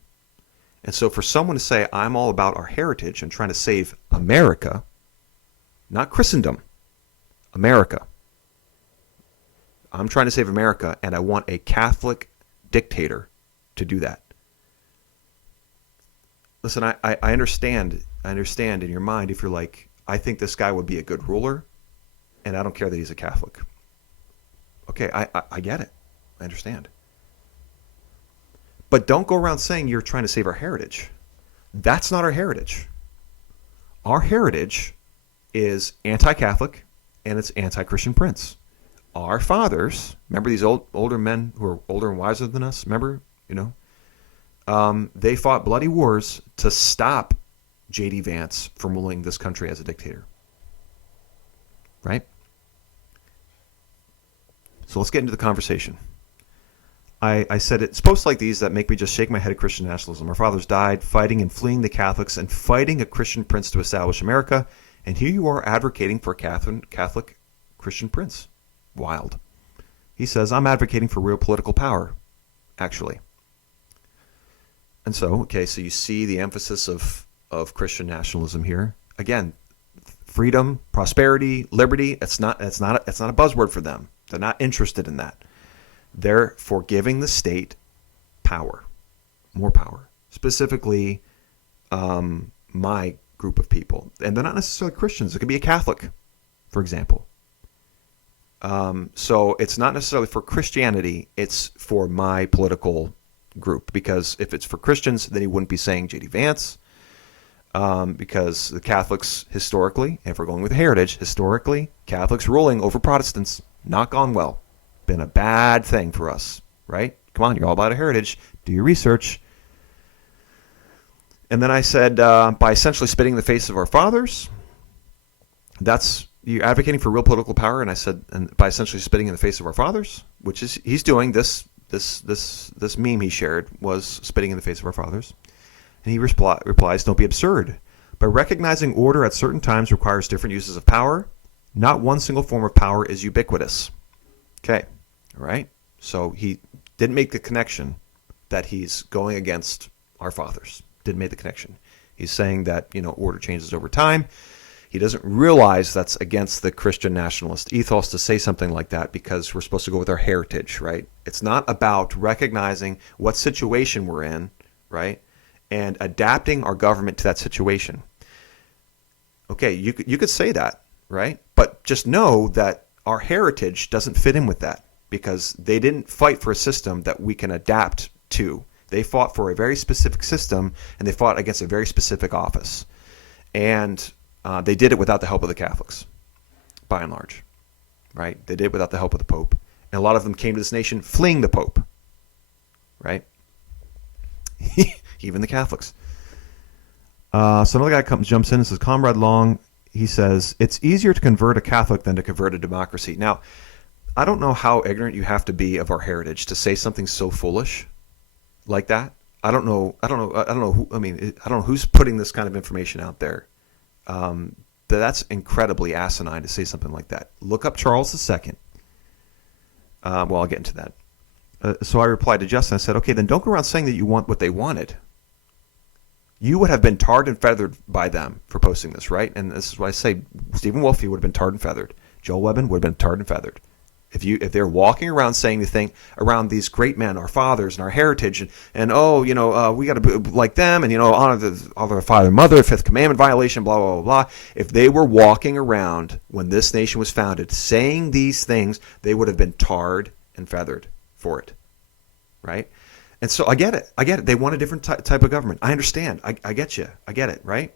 And so for someone to say, I'm all about our heritage and trying to save America, not Christendom, America. I'm trying to save America, and I want a Catholic dictator to do that. Listen, I understand in your mind if you're like, I think this guy would be a good ruler, and I don't care that he's a Catholic. Okay, I get it. I understand. But don't go around saying you're trying to save our heritage. That's not our heritage. Our heritage is anti-Catholic, and it's anti-Christian prince. Our fathers, remember these older men who are older and wiser than us? Remember, they fought bloody wars to stop J.D. Vance from ruling this country as a dictator. Right? So let's get into the conversation. I said it's posts like these that make me just shake my head at Christian nationalism. Our fathers died fighting and fleeing the Catholics and fighting a Christian prince to establish America. And here you are advocating for a Catholic Christian prince. Wild. He says, I'm advocating for real political power, actually. And so, okay, so you see the emphasis of Christian nationalism here. Again, freedom, prosperity, liberty, it's not a buzzword for them. They're not interested in that. They're for giving the state power, more power. Specifically, my group of people. And they're not necessarily Christians. It could be a Catholic, for example. So it's not necessarily for Christianity. It's for my political group. Because if it's for Christians, then he wouldn't be saying J.D. Vance. Because the Catholics historically, if we're going with heritage, historically, Catholics ruling over Protestants, not gone well. Been a bad thing for us, right? Come on, you're all about a heritage. Do your research. And then I said, by essentially spitting in the face of our fathers, that's you're advocating for real political power. And I said, and by essentially spitting in the face of our fathers, which is he's doing this meme he shared was spitting in the face of our fathers. And he replies, don't be absurd. By recognizing order at certain times requires different uses of power. Not one single form of power is ubiquitous. Okay, all right. So he didn't make the connection that he's going against our fathers. Didn't make the connection. He's saying that, order changes over time. He doesn't realize that's against the Christian nationalist ethos to say something like that because we're supposed to go with our heritage, right? It's not about recognizing what situation we're in, right? And adapting our government to that situation. Okay, you could say that, right? But just know that our heritage doesn't fit in with that because they didn't fight for a system that we can adapt to. They fought for a very specific system and they fought against a very specific office. And they did it without the help of the Catholics, by and large, right? They did it without the help of the Pope. And a lot of them came to this nation fleeing the Pope, right? Even the Catholics. So another guy jumps in and says, Comrade Long, he says, it's easier to convert a Catholic than to convert a democracy. Now, I don't know how ignorant you have to be of our heritage to say something so foolish like that. I don't know who's putting this kind of information out there. That's incredibly asinine to say something like that. Look up Charles II. I'll get into that. So I replied to Justin. I said, okay, then don't go around saying that you want what they wanted. You would have been tarred and feathered by them for posting this, right? And this is why I say Stephen Wolfie would have been tarred and feathered. Joel Webben would have been tarred and feathered. If they're walking around saying the thing around these great men, our fathers and our heritage, and we got to be like them, and honor our father and mother, fifth commandment violation, blah blah blah blah. If they were walking around when this nation was founded saying these things, they would have been tarred and feathered for it, right? And so I get it. They want a different type of government. I understand. I get you. I get it, right?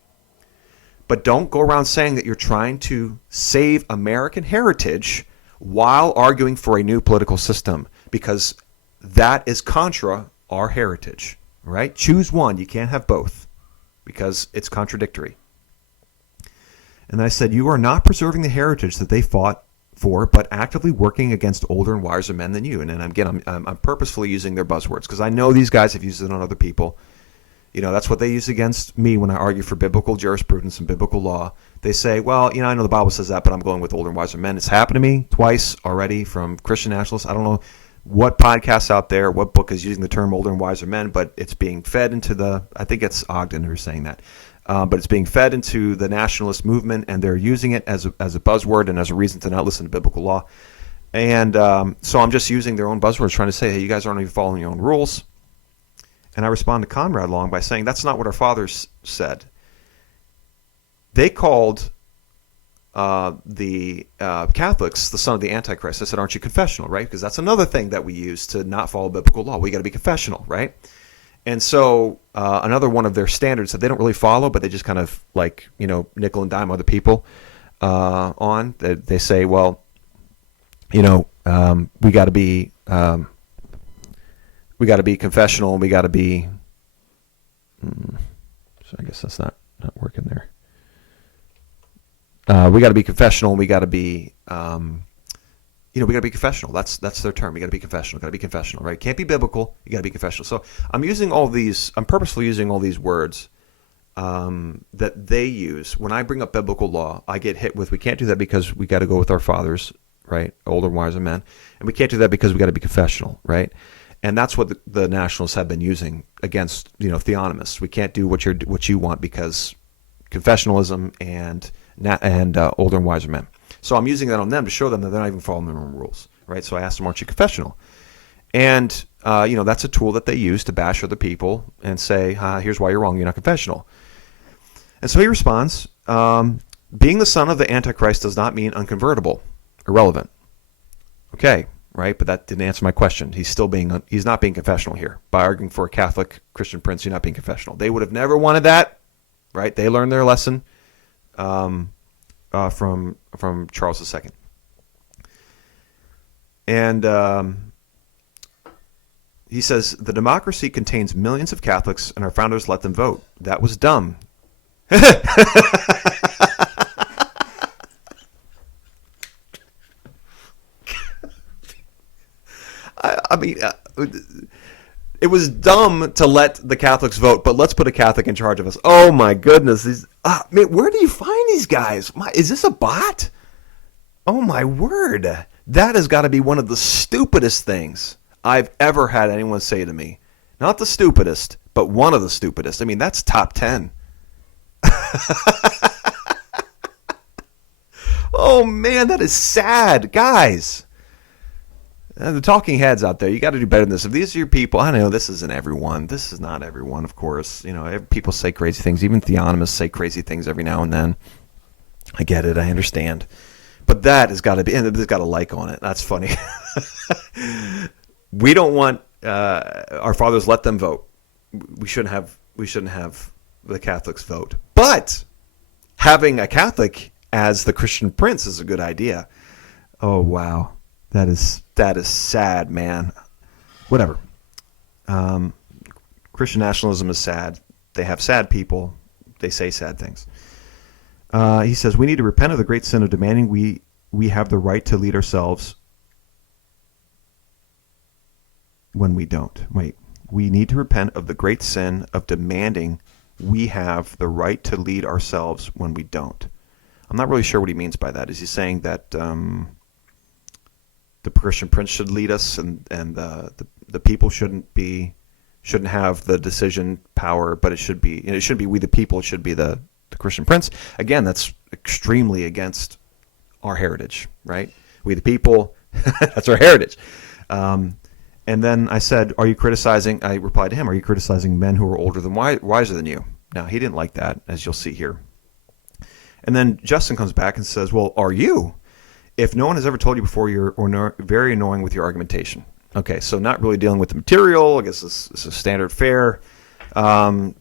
But don't go around saying that you're trying to save American heritage while arguing for a new political system, because that is contra our heritage, right? Choose one. You can't have both because it's contradictory. And I said, you are not preserving the heritage that they fought for, but actively working against older and wiser men than you. And then again, I'm purposefully using their buzzwords because I know these guys have used it on other people. That's what they use against me when I argue for biblical jurisprudence and biblical law. They say, well, I know the Bible says that, but I'm going with older and wiser men. It's happened to me twice already from Christian nationalists. I don't know what podcasts out there, what book is using the term older and wiser men, but it's being fed into I think it's Ogden who's saying that. But it's being fed into the nationalist movement, and they're using it as a buzzword and as a reason to not listen to biblical law. And so I'm just using their own buzzwords, trying to say, hey, you guys aren't even following your own rules. And I respond to Conrad Long by saying, that's not what our fathers said. They called the Catholics the son of the Antichrist. I said, aren't you confessional, right? Because that's another thing that we use to not follow biblical law. We got to be confessional, right? And so another one of their standards that they don't really follow, but they just kind of nickel and dime other people on. They say, well, we got to be confessional, and we got to be. So I guess that's not working there. We got to be confessional, and we got to be. We got to be confessional. That's their term. You got to be confessional. Got to be confessional, right? Can't be biblical. You got to be confessional. So I'm purposely using all these words that they use. When I bring up biblical law, I get hit with, we can't do that because we got to go with our fathers, right? Older, wiser men. And we can't do that because we got to be confessional, right? And that's what the nationalists have been using against, theonomists. We can't do what you want because confessionalism and older and wiser men. So I'm using that on them to show them that they're not even following their own rules, right? So I asked them, aren't you confessional? And, that's a tool that they use to bash other people and say, here's why you're wrong, you're not confessional. And so he responds, being the son of the Antichrist does not mean unconvertible, irrelevant. Okay, right? But that didn't answer my question. He's not being confessional here. By arguing for a Catholic Christian prince, you're not being confessional. They would have never wanted that, right? They learned their lesson. From Charles II. And he says, the democracy contains millions of Catholics, and our founders let them vote. That was dumb. It was dumb to let the Catholics vote, but let's put a Catholic in charge of us. Oh my goodness! Where do you find these guys? Is this a bot? Oh my word! That has got to be one of the stupidest things I've ever had anyone say to me. Not the stupidest, but one of the stupidest. That's top 10. Oh man, that is sad, guys. The talking heads out there, you got to do better than this. If these are your people, I know this isn't everyone. This is not everyone, of course. People say crazy things. Even theonomists say crazy things every now and then. I get it. I understand. But that has got to be, and it's got a like on it. That's funny. We don't want our fathers let them vote. We shouldn't have the Catholics vote. But having a Catholic as the Christian prince is a good idea. Oh wow. That is sad, man. Whatever. Christian nationalism is sad. They have sad people. They say sad things. He says, we need to repent of the great sin of demanding we have the right to lead ourselves when we don't. We need to repent of the great sin of demanding we have the right to lead ourselves when we don't. I'm not really sure what he means by that. Is he saying that the Christian prince should lead us, and the people shouldn't have the decision power, but it should be we the people. It should be the Christian prince. Again, that's extremely against our heritage, right? We the people, that's our heritage. And then I said, I replied to him, are you criticizing men who are older than wiser than you? Now, he didn't like that, as you'll see here. And then Justin comes back and says, well, are you? If no one has ever told you before, you're very annoying with your argumentation. Okay, so not really dealing with the material. I guess this is standard fare. And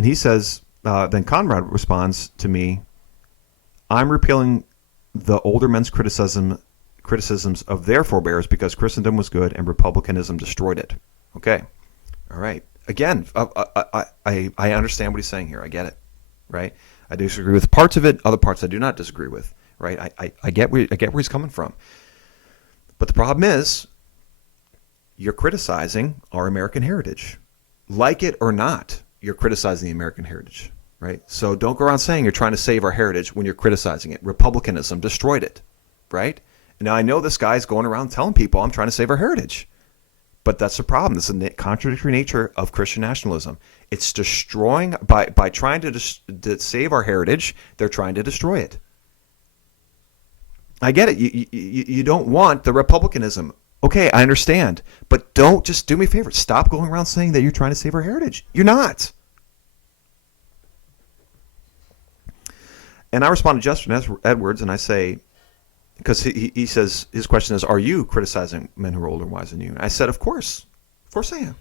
he says, then Conrad responds to me, I'm repealing the older men's criticisms of their forebears because Christendom was good and republicanism destroyed it. Okay, all right. Again, I understand what he's saying here. I get it, right? I disagree with parts of it. Other parts I do not disagree with. Right, I get where he's coming from, but the problem is, you're criticizing our American heritage. like it or not, you're criticizing the American heritage, right? So don't go around saying you're trying to save our heritage when you're criticizing it. Republicanism destroyed it, right? Now, I know this guy's going around telling people I'm trying to save our heritage, but that's the problem. It's the contradictory nature of Christian nationalism. It's destroying, by trying to save our heritage, they're trying to destroy it. I get it. You don't want the republicanism. Okay, I understand. But don't, just do me a favor. Stop going around saying that you're trying to save our heritage. You're not. And I respond to Justin Edwards, and I say, because he says, his question is, are you criticizing men who are older and wiser than you? And I said, of course. Of course I am.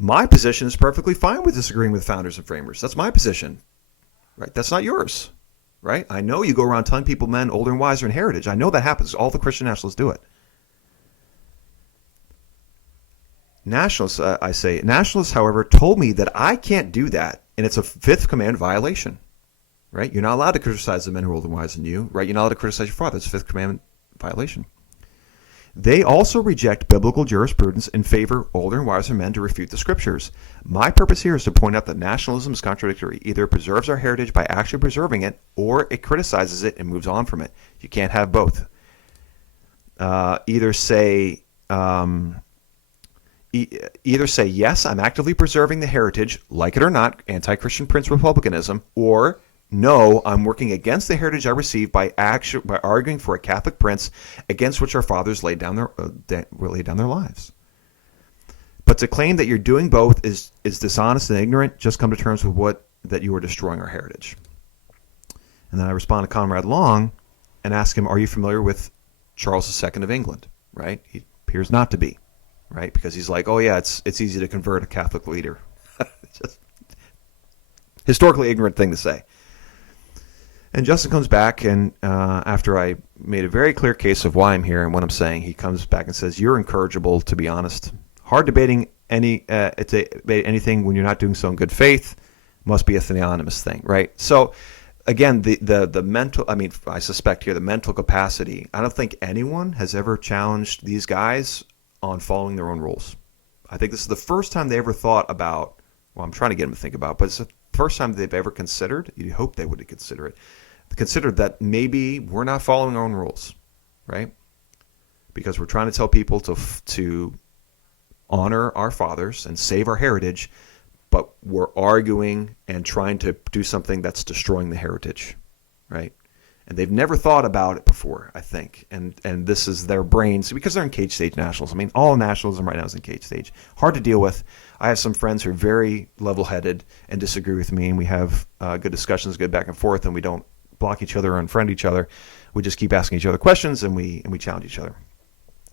My position is perfectly fine with disagreeing with founders and framers. That's my position. Right? That's not yours. Right? I know you go around telling people men older and wiser in heritage. I know that happens. All the Christian nationalists do it. Nationalists, however, told me that I can't do that, and it's a fifth command violation. Right? You're not allowed to criticize the men who are older and wiser than you. Right? You're not allowed to criticize your father. It's a fifth commandment violation. They also reject biblical jurisprudence and favor older and wiser men to refute the scriptures. My purpose here is to point out that nationalism is contradictory. Either it preserves our heritage by actually preserving it, or it criticizes it and moves on from it. You can't have both. Either say yes, I'm actively preserving the heritage, like it or not, anti-Christian Prince republicanism, or no, I'm working against the heritage I received by arguing for a Catholic prince against which our fathers laid down their lives. But to claim that you're doing both is dishonest and ignorant. Just come to terms with that you are destroying our heritage. And then I respond to Conrad Long and ask him, are you familiar with Charles II of England? Right? He appears not to be. Right? Because he's like, oh yeah, it's easy to convert a Catholic leader. Just historically ignorant thing to say. And Justin comes back, and after I made a very clear case of why I'm here and what I'm saying, he comes back and says, you're incorrigible, to be honest. Hard debating anything when you're not doing so in good faith. Must be a theonomous thing, right? So, again, the mental, I suspect here the mental capacity. I don't think anyone has ever challenged these guys on following their own rules. I think this is the first time they ever thought about, well, I'm trying to get them to think about, but it's the first time they've ever considered, you hope they would consider it, that maybe we're not following our own rules, right? Because we're trying to tell people to honor our fathers and save our heritage, but we're arguing and trying to do something that's destroying the heritage, right? And they've never thought about it before, I think. And this is their brains, because they're in cage stage nationalism. All nationalism right now is in cage stage. Hard to deal with. I have some friends who are very level-headed and disagree with me, and we have good discussions, good back and forth, and we don't block each other or unfriend each other. We just keep asking each other questions, and we challenge each other.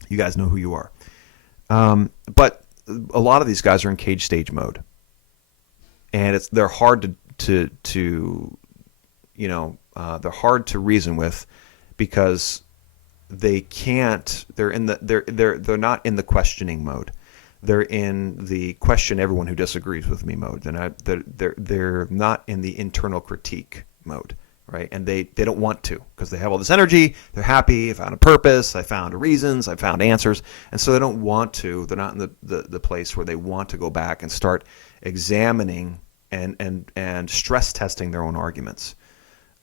You guys know who you are. But a lot of these guys are in cage stage mode, and they're hard to they're hard to reason with, because they can't. They're not in the questioning mode. They're in the question everyone who disagrees with me mode. They're not in the internal critique mode, right? And they don't want to, because they have all this energy. They're happy. I found a purpose. I found reasons. I found answers, and so they don't want to. They're not in the place where they want to go back and start examining and stress testing their own arguments.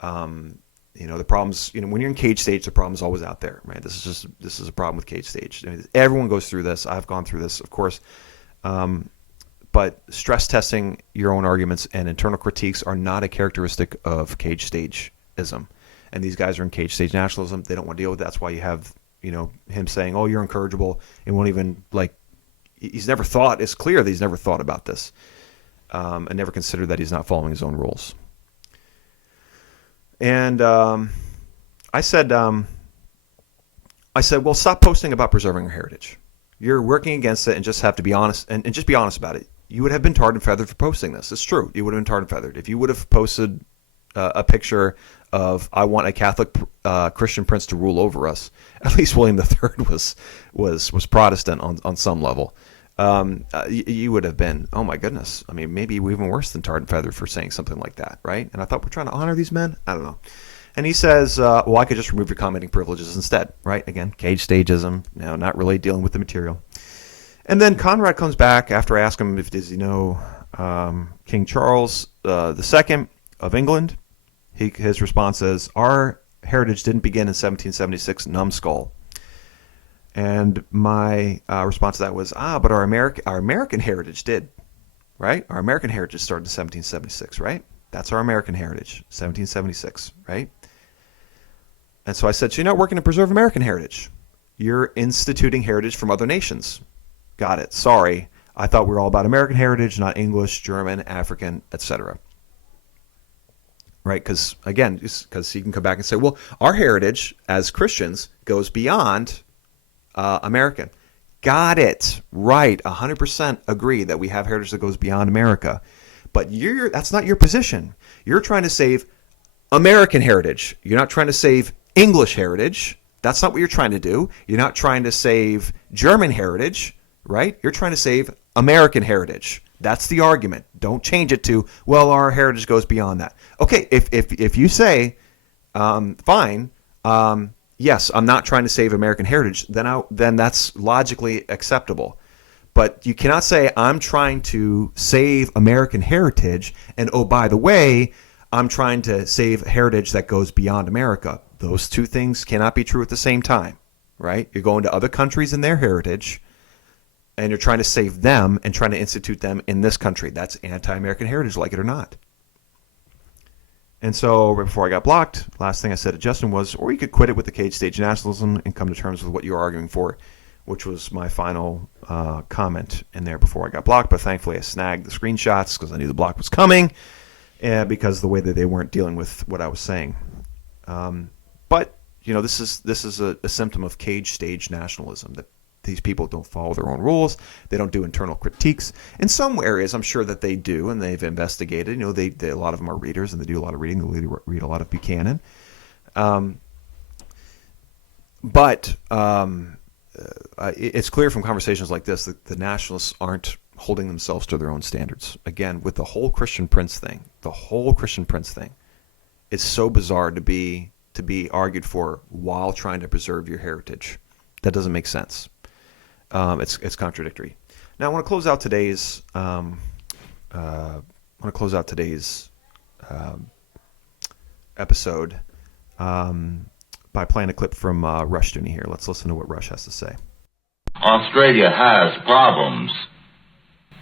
The problems, when you're in cage stage, the problem's always out there, right? This is a problem with cage stage. Everyone goes through this. I've gone through this, of course. But stress testing your own arguments and internal critiques are not a characteristic of cage stageism. And these guys are in cage stage nationalism. They don't want to deal with that. That's why you have, him saying, oh, you're incorrigible. It won't even, he's never thought, it's clear that he's never thought about this. And never considered that he's not following his own rules. And I said, well, stop posting about preserving our heritage. You're working against it, and just have to be honest, and just be honest about it. You would have been tarred and feathered for posting this. It's true. You would have been tarred and feathered. If you would have posted a picture of, I want a Catholic Christian prince to rule over us, at least William III was Protestant on some level. You would have been, oh my goodness. Maybe even worse than tarred and feathered for saying something like that, right? And I thought, we're trying to honor these men? I don't know. And he says, well, I could just remove your commenting privileges instead, right? Again, cage stageism, not really dealing with the material. And then Conrad comes back after I ask him if does he know King Charles II of England. His response is, "Our heritage didn't begin in 1776, numbskull." And my response to that was, but our American heritage did, right? Our American heritage started in 1776, right? That's our American heritage, 1776, right? And so I said, so you're not working to preserve American heritage. You're instituting heritage from other nations. Got it. Sorry. I thought we were all about American heritage, not English, German, African, etc. Right? Because, again, because you can come back and say, well, our heritage as Christians goes beyond American. Got it. Right. 100% agree that we have heritage that goes beyond America. But that's not your position. You're trying to save American heritage. You're not trying to save English heritage. That's not what you're trying to do. You're not trying to save German heritage, right? You're trying to save American heritage. That's the argument. Don't change it to, well, our heritage goes beyond that. Okay, if you say, fine, yes, I'm not trying to save American heritage, then that's logically acceptable. But you cannot say, I'm trying to save American heritage, and oh, by the way, I'm trying to save heritage that goes beyond America. Those two things cannot be true at the same time, right? You're going to other countries and their heritage, and you're trying to save them and trying to institute them in this country. That's anti-American heritage, like it or not. And so right before I got blocked, last thing I said to Justin was, or you could quit it with the cage stage nationalism and come to terms with what you're arguing for, which was my final comment in there before I got blocked. But thankfully I snagged the screenshots because I knew the block was coming, because of the way that they weren't dealing with what I was saying. But this is a symptom of cage stage nationalism, that these people don't follow their own rules. They don't do internal critiques. In some areas, I'm sure that they do, and they've investigated. A lot of them are readers, and they do a lot of reading. They read a lot of Buchanan. But it's clear from conversations like this that the nationalists aren't holding themselves to their own standards. Again, with the whole Christian Prince thing, it's so bizarre to be argued for while trying to preserve your heritage. That doesn't make sense. It's contradictory. Now I want to close out today's episode by playing a clip from Rushdoony here. Let's listen to what Rush has to say. Australia has problems,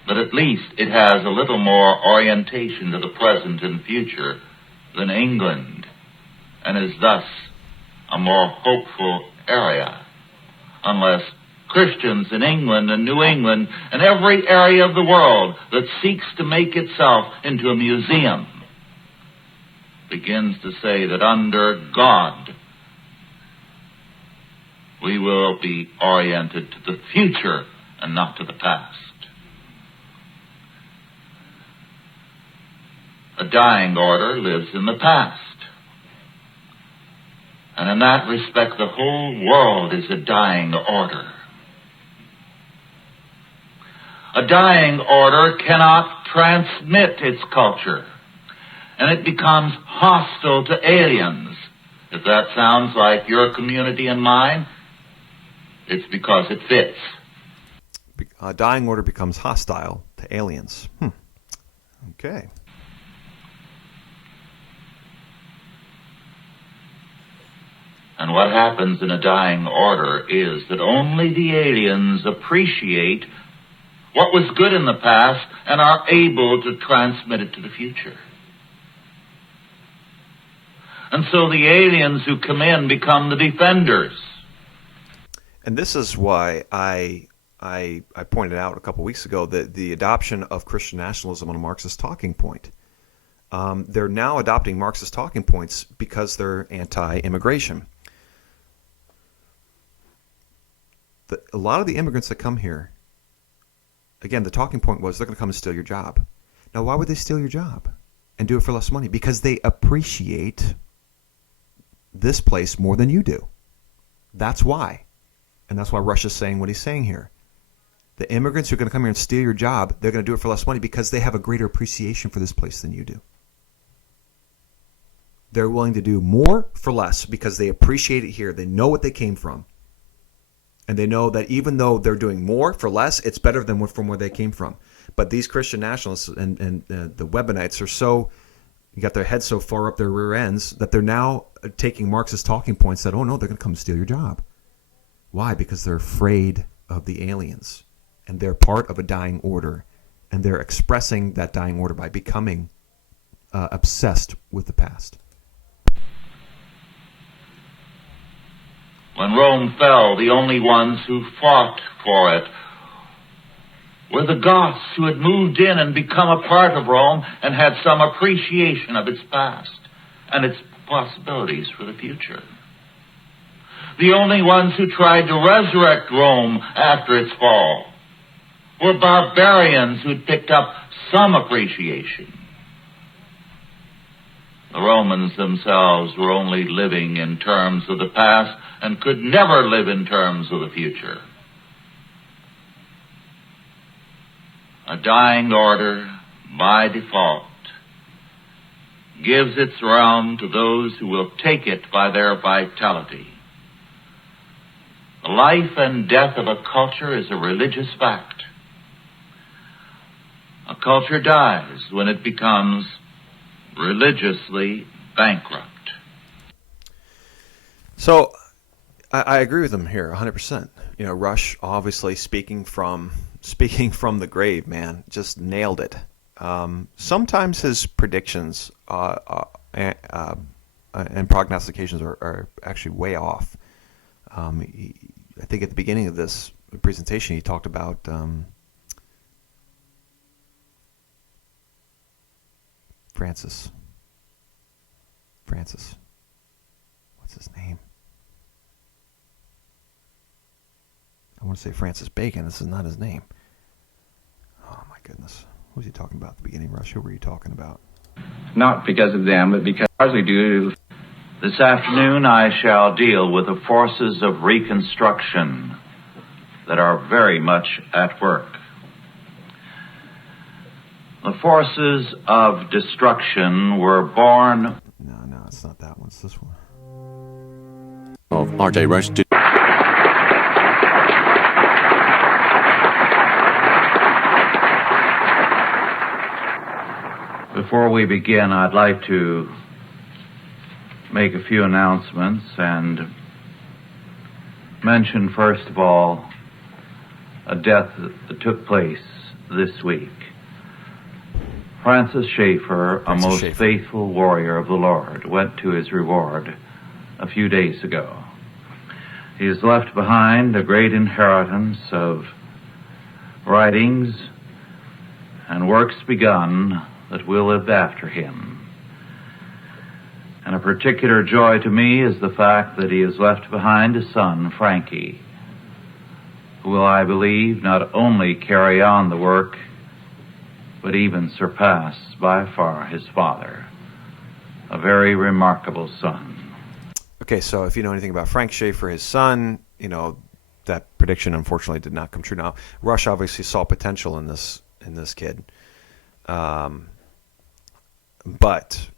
but at least it has a little more orientation to the present and future than England, and is thus a more hopeful area, unless Christians in England and New England and every area of the world that seeks to make itself into a museum begins to say that under God we will be oriented to the future and not to the past. A dying order lives in the past. And in that respect, the whole world is a dying order. A dying order cannot transmit its culture, and it becomes hostile to aliens. If that sounds like your community and mine, it's because it fits. A dying order becomes hostile to aliens. Okay. And what happens in a dying order is that only the aliens appreciate what was good in the past and are able to transmit it to the future. And so the aliens who come in become the defenders. And this is why I pointed out a couple weeks ago that the adoption of Christian nationalism on a Marxist talking point. They're now adopting Marxist talking points because they're anti-immigration. A lot of the immigrants that come here, again, the talking point was they're going to come and steal your job. Now, why would they steal your job and do it for less money? Because they appreciate this place more than you do. That's why. And that's why Russia's saying what he's saying here. The immigrants who are going to come here and steal your job, they're going to do it for less money because they have a greater appreciation for this place than you do. They're willing to do more for less because they appreciate it here. They know what they came from. And they know that even though they're doing more for less, it's better than from where they came from. But these Christian nationalists and the Webonites are so, you got their heads so far up their rear ends that they're now taking Marxist talking points that, oh no, they're going to come steal your job. Why? Because they're afraid of the aliens. And they're part of a dying order. And they're expressing that dying order by becoming obsessed with the past. When Rome fell, the only ones who fought for it were the Goths, who had moved in and become a part of Rome and had some appreciation of its past and its possibilities for the future. The only ones who tried to resurrect Rome after its fall were barbarians who'd picked up some appreciation. The Romans themselves were only living in terms of the past and could never live in terms of the future. A dying order, by default, gives its realm to those who will take it by their vitality. The life and death of a culture is a religious fact. A culture dies when it becomes religiously bankrupt. So I agree with him here 100%. You know, Rush obviously speaking from the grave, man, just nailed it. Sometimes his predictions and prognostications are actually way off. I think at the beginning of this presentation he talked about Francis. What's his name? I want to say Francis Bacon. This is not his name. Oh my goodness. Who was he talking about at the beginning, Rush? Who were you talking about? Not because of them, but because we do. This afternoon I shall deal with the forces of reconstruction that are very much at work. The forces of destruction were born... No, it's not that one. It's this one. Of R.J. Rush to... Before we begin, I'd like to make a few announcements and mention, first of all, a death that took place this week. Francis Schaeffer, a most faithful warrior of the Lord, went to his reward a few days ago. He has left behind a great inheritance of writings and works begun that will live after him. And a particular joy to me is the fact that he has left behind a son, Frankie, who will, I believe, not only carry on the work, but even surpass by far his father. A very remarkable son. Okay, so if you know anything about Frank Schaeffer, his son, you know, that prediction unfortunately did not come true. Now, Rush obviously saw potential in this kid. But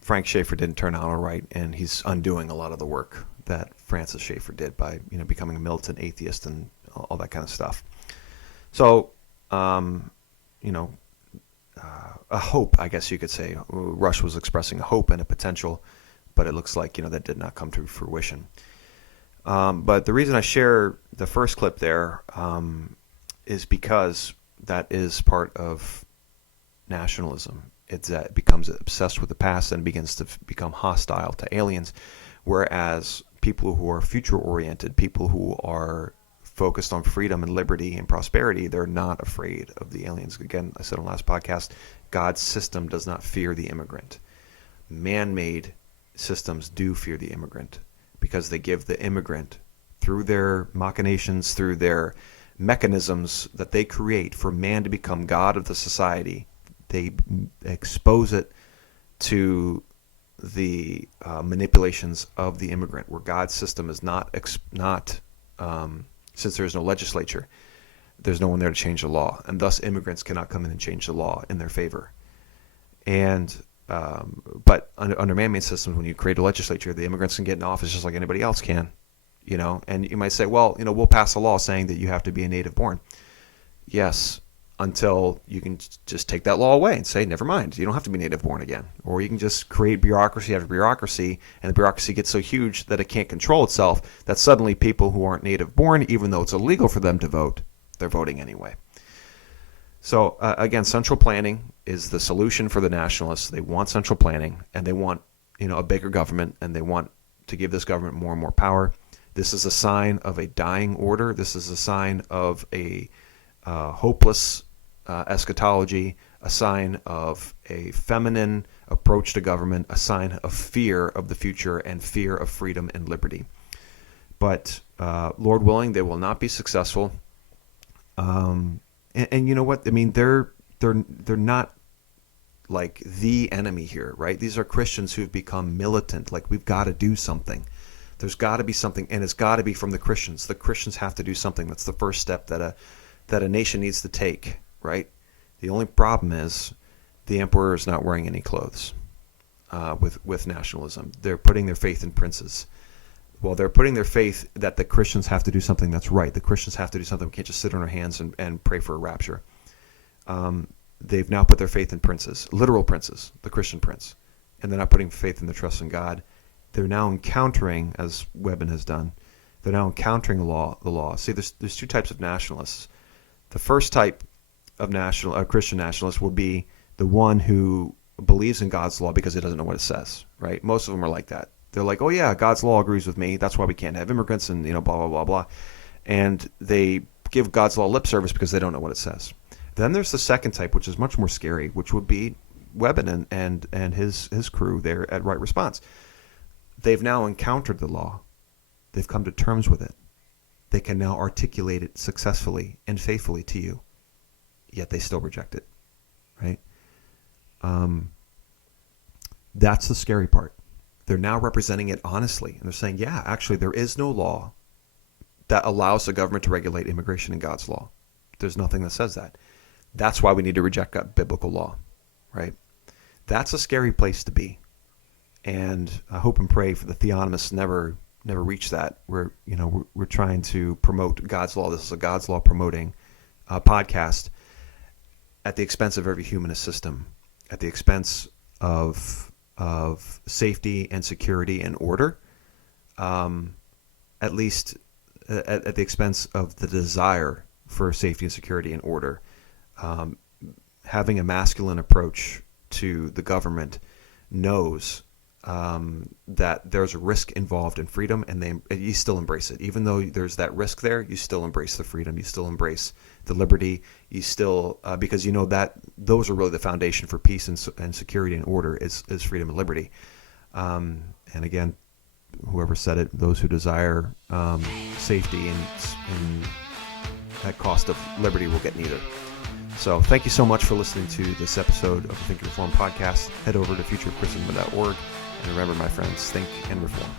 Frank Schaeffer didn't turn out all right, and he's undoing a lot of the work that Francis Schaeffer did by, you know, becoming a militant atheist and all that kind of stuff. So, you know, a hope, I guess you could say. Rush was expressing a hope and a potential, but it looks like, you know, that did not come to fruition. But the reason I share the first clip there is because that is part of nationalism. It's that it becomes obsessed with the past and begins to become hostile to aliens, whereas people who are future-oriented, people who are focused on freedom and liberty and prosperity, they're not afraid of the aliens. Again, I said on the last podcast, God's system does not fear the immigrant. Man-made systems do fear the immigrant because they give the immigrant, through their machinations, through their mechanisms that they create for man to become God of the society, they expose it to the manipulations of the immigrant, where God's system is not since there is no legislature, there's no one there to change the law, and thus immigrants cannot come in and change the law in their favor. And but under man-made systems, when you create a legislature, the immigrants can get in office just like anybody else can, And you might say, well, we'll pass a law saying that you have to be a native born. Yes, until you can just take that law away and say, never mind, you don't have to be native born again. Or you can just create bureaucracy after bureaucracy, and the bureaucracy gets so huge that it can't control itself, that suddenly people who aren't native born, even though it's illegal for them to vote, they're voting anyway. So again, central planning is the solution for the nationalists. They want central planning, and they want a bigger government, and they want to give this government more and more power. This is a sign of a dying order. This is a sign of a hopeless eschatology, a sign of a feminine approach to government, a sign of fear of the future and fear of freedom and liberty. But Lord willing, they will not be successful. And you know what? I mean, they're not like the enemy here, right? These are Christians who've become militant. Like, we've got to do something. There's got to be something, and it's got to be from the Christians. The Christians have to do something. That's the first step that a nation needs to take, right? The only problem is the emperor is not wearing any clothes with nationalism. They're putting their faith in princes. Well, they're putting their faith that the Christians have to do something that's right. The Christians have to do something. We can't just sit on our hands and pray for a rapture. They've now put their faith in princes, literal princes, the Christian prince, and they're not putting faith in their trust in God. They're now encountering, as Webben has done, they're now encountering the law. See, there's two types of nationalists. The first type of Christian nationalist will be the one who believes in God's law because he doesn't know what it says, right? Most of them are like that. They're like, oh yeah, God's law agrees with me. That's why we can't have immigrants and blah, blah, blah, blah. And they give God's law lip service because they don't know what it says. Then there's the second type, which is much more scary, which would be Webben and his crew there at Right Response. They've now encountered the law. They've come to terms with it. They can now articulate it successfully and faithfully to you, yet they still reject it, right? That's the scary part. They're now representing it honestly, and they're saying, yeah, actually, there is no law that allows the government to regulate immigration in God's law. There's nothing that says that. That's why we need to reject biblical law, right? That's a scary place to be. And I hope and pray for the theonomists never reach that. We're trying to promote God's law. This is a God's law promoting podcast at the expense of every humanist system, at the expense of safety and security and order, at least at the expense of the desire for safety and security and order. Having a masculine approach to the government knows that there's a risk involved in freedom, and you still embrace it. Even though there's that risk there, you still embrace the freedom, you still embrace the liberty, you still because that those are really the foundation for peace and security and order is freedom and liberty. And again, whoever said it, those who desire safety and at cost of liberty will get neither. So thank you so much for listening to this episode of the Think and Reform podcast. Head over to futureofchristendom.org. And remember, my friends, think and reform.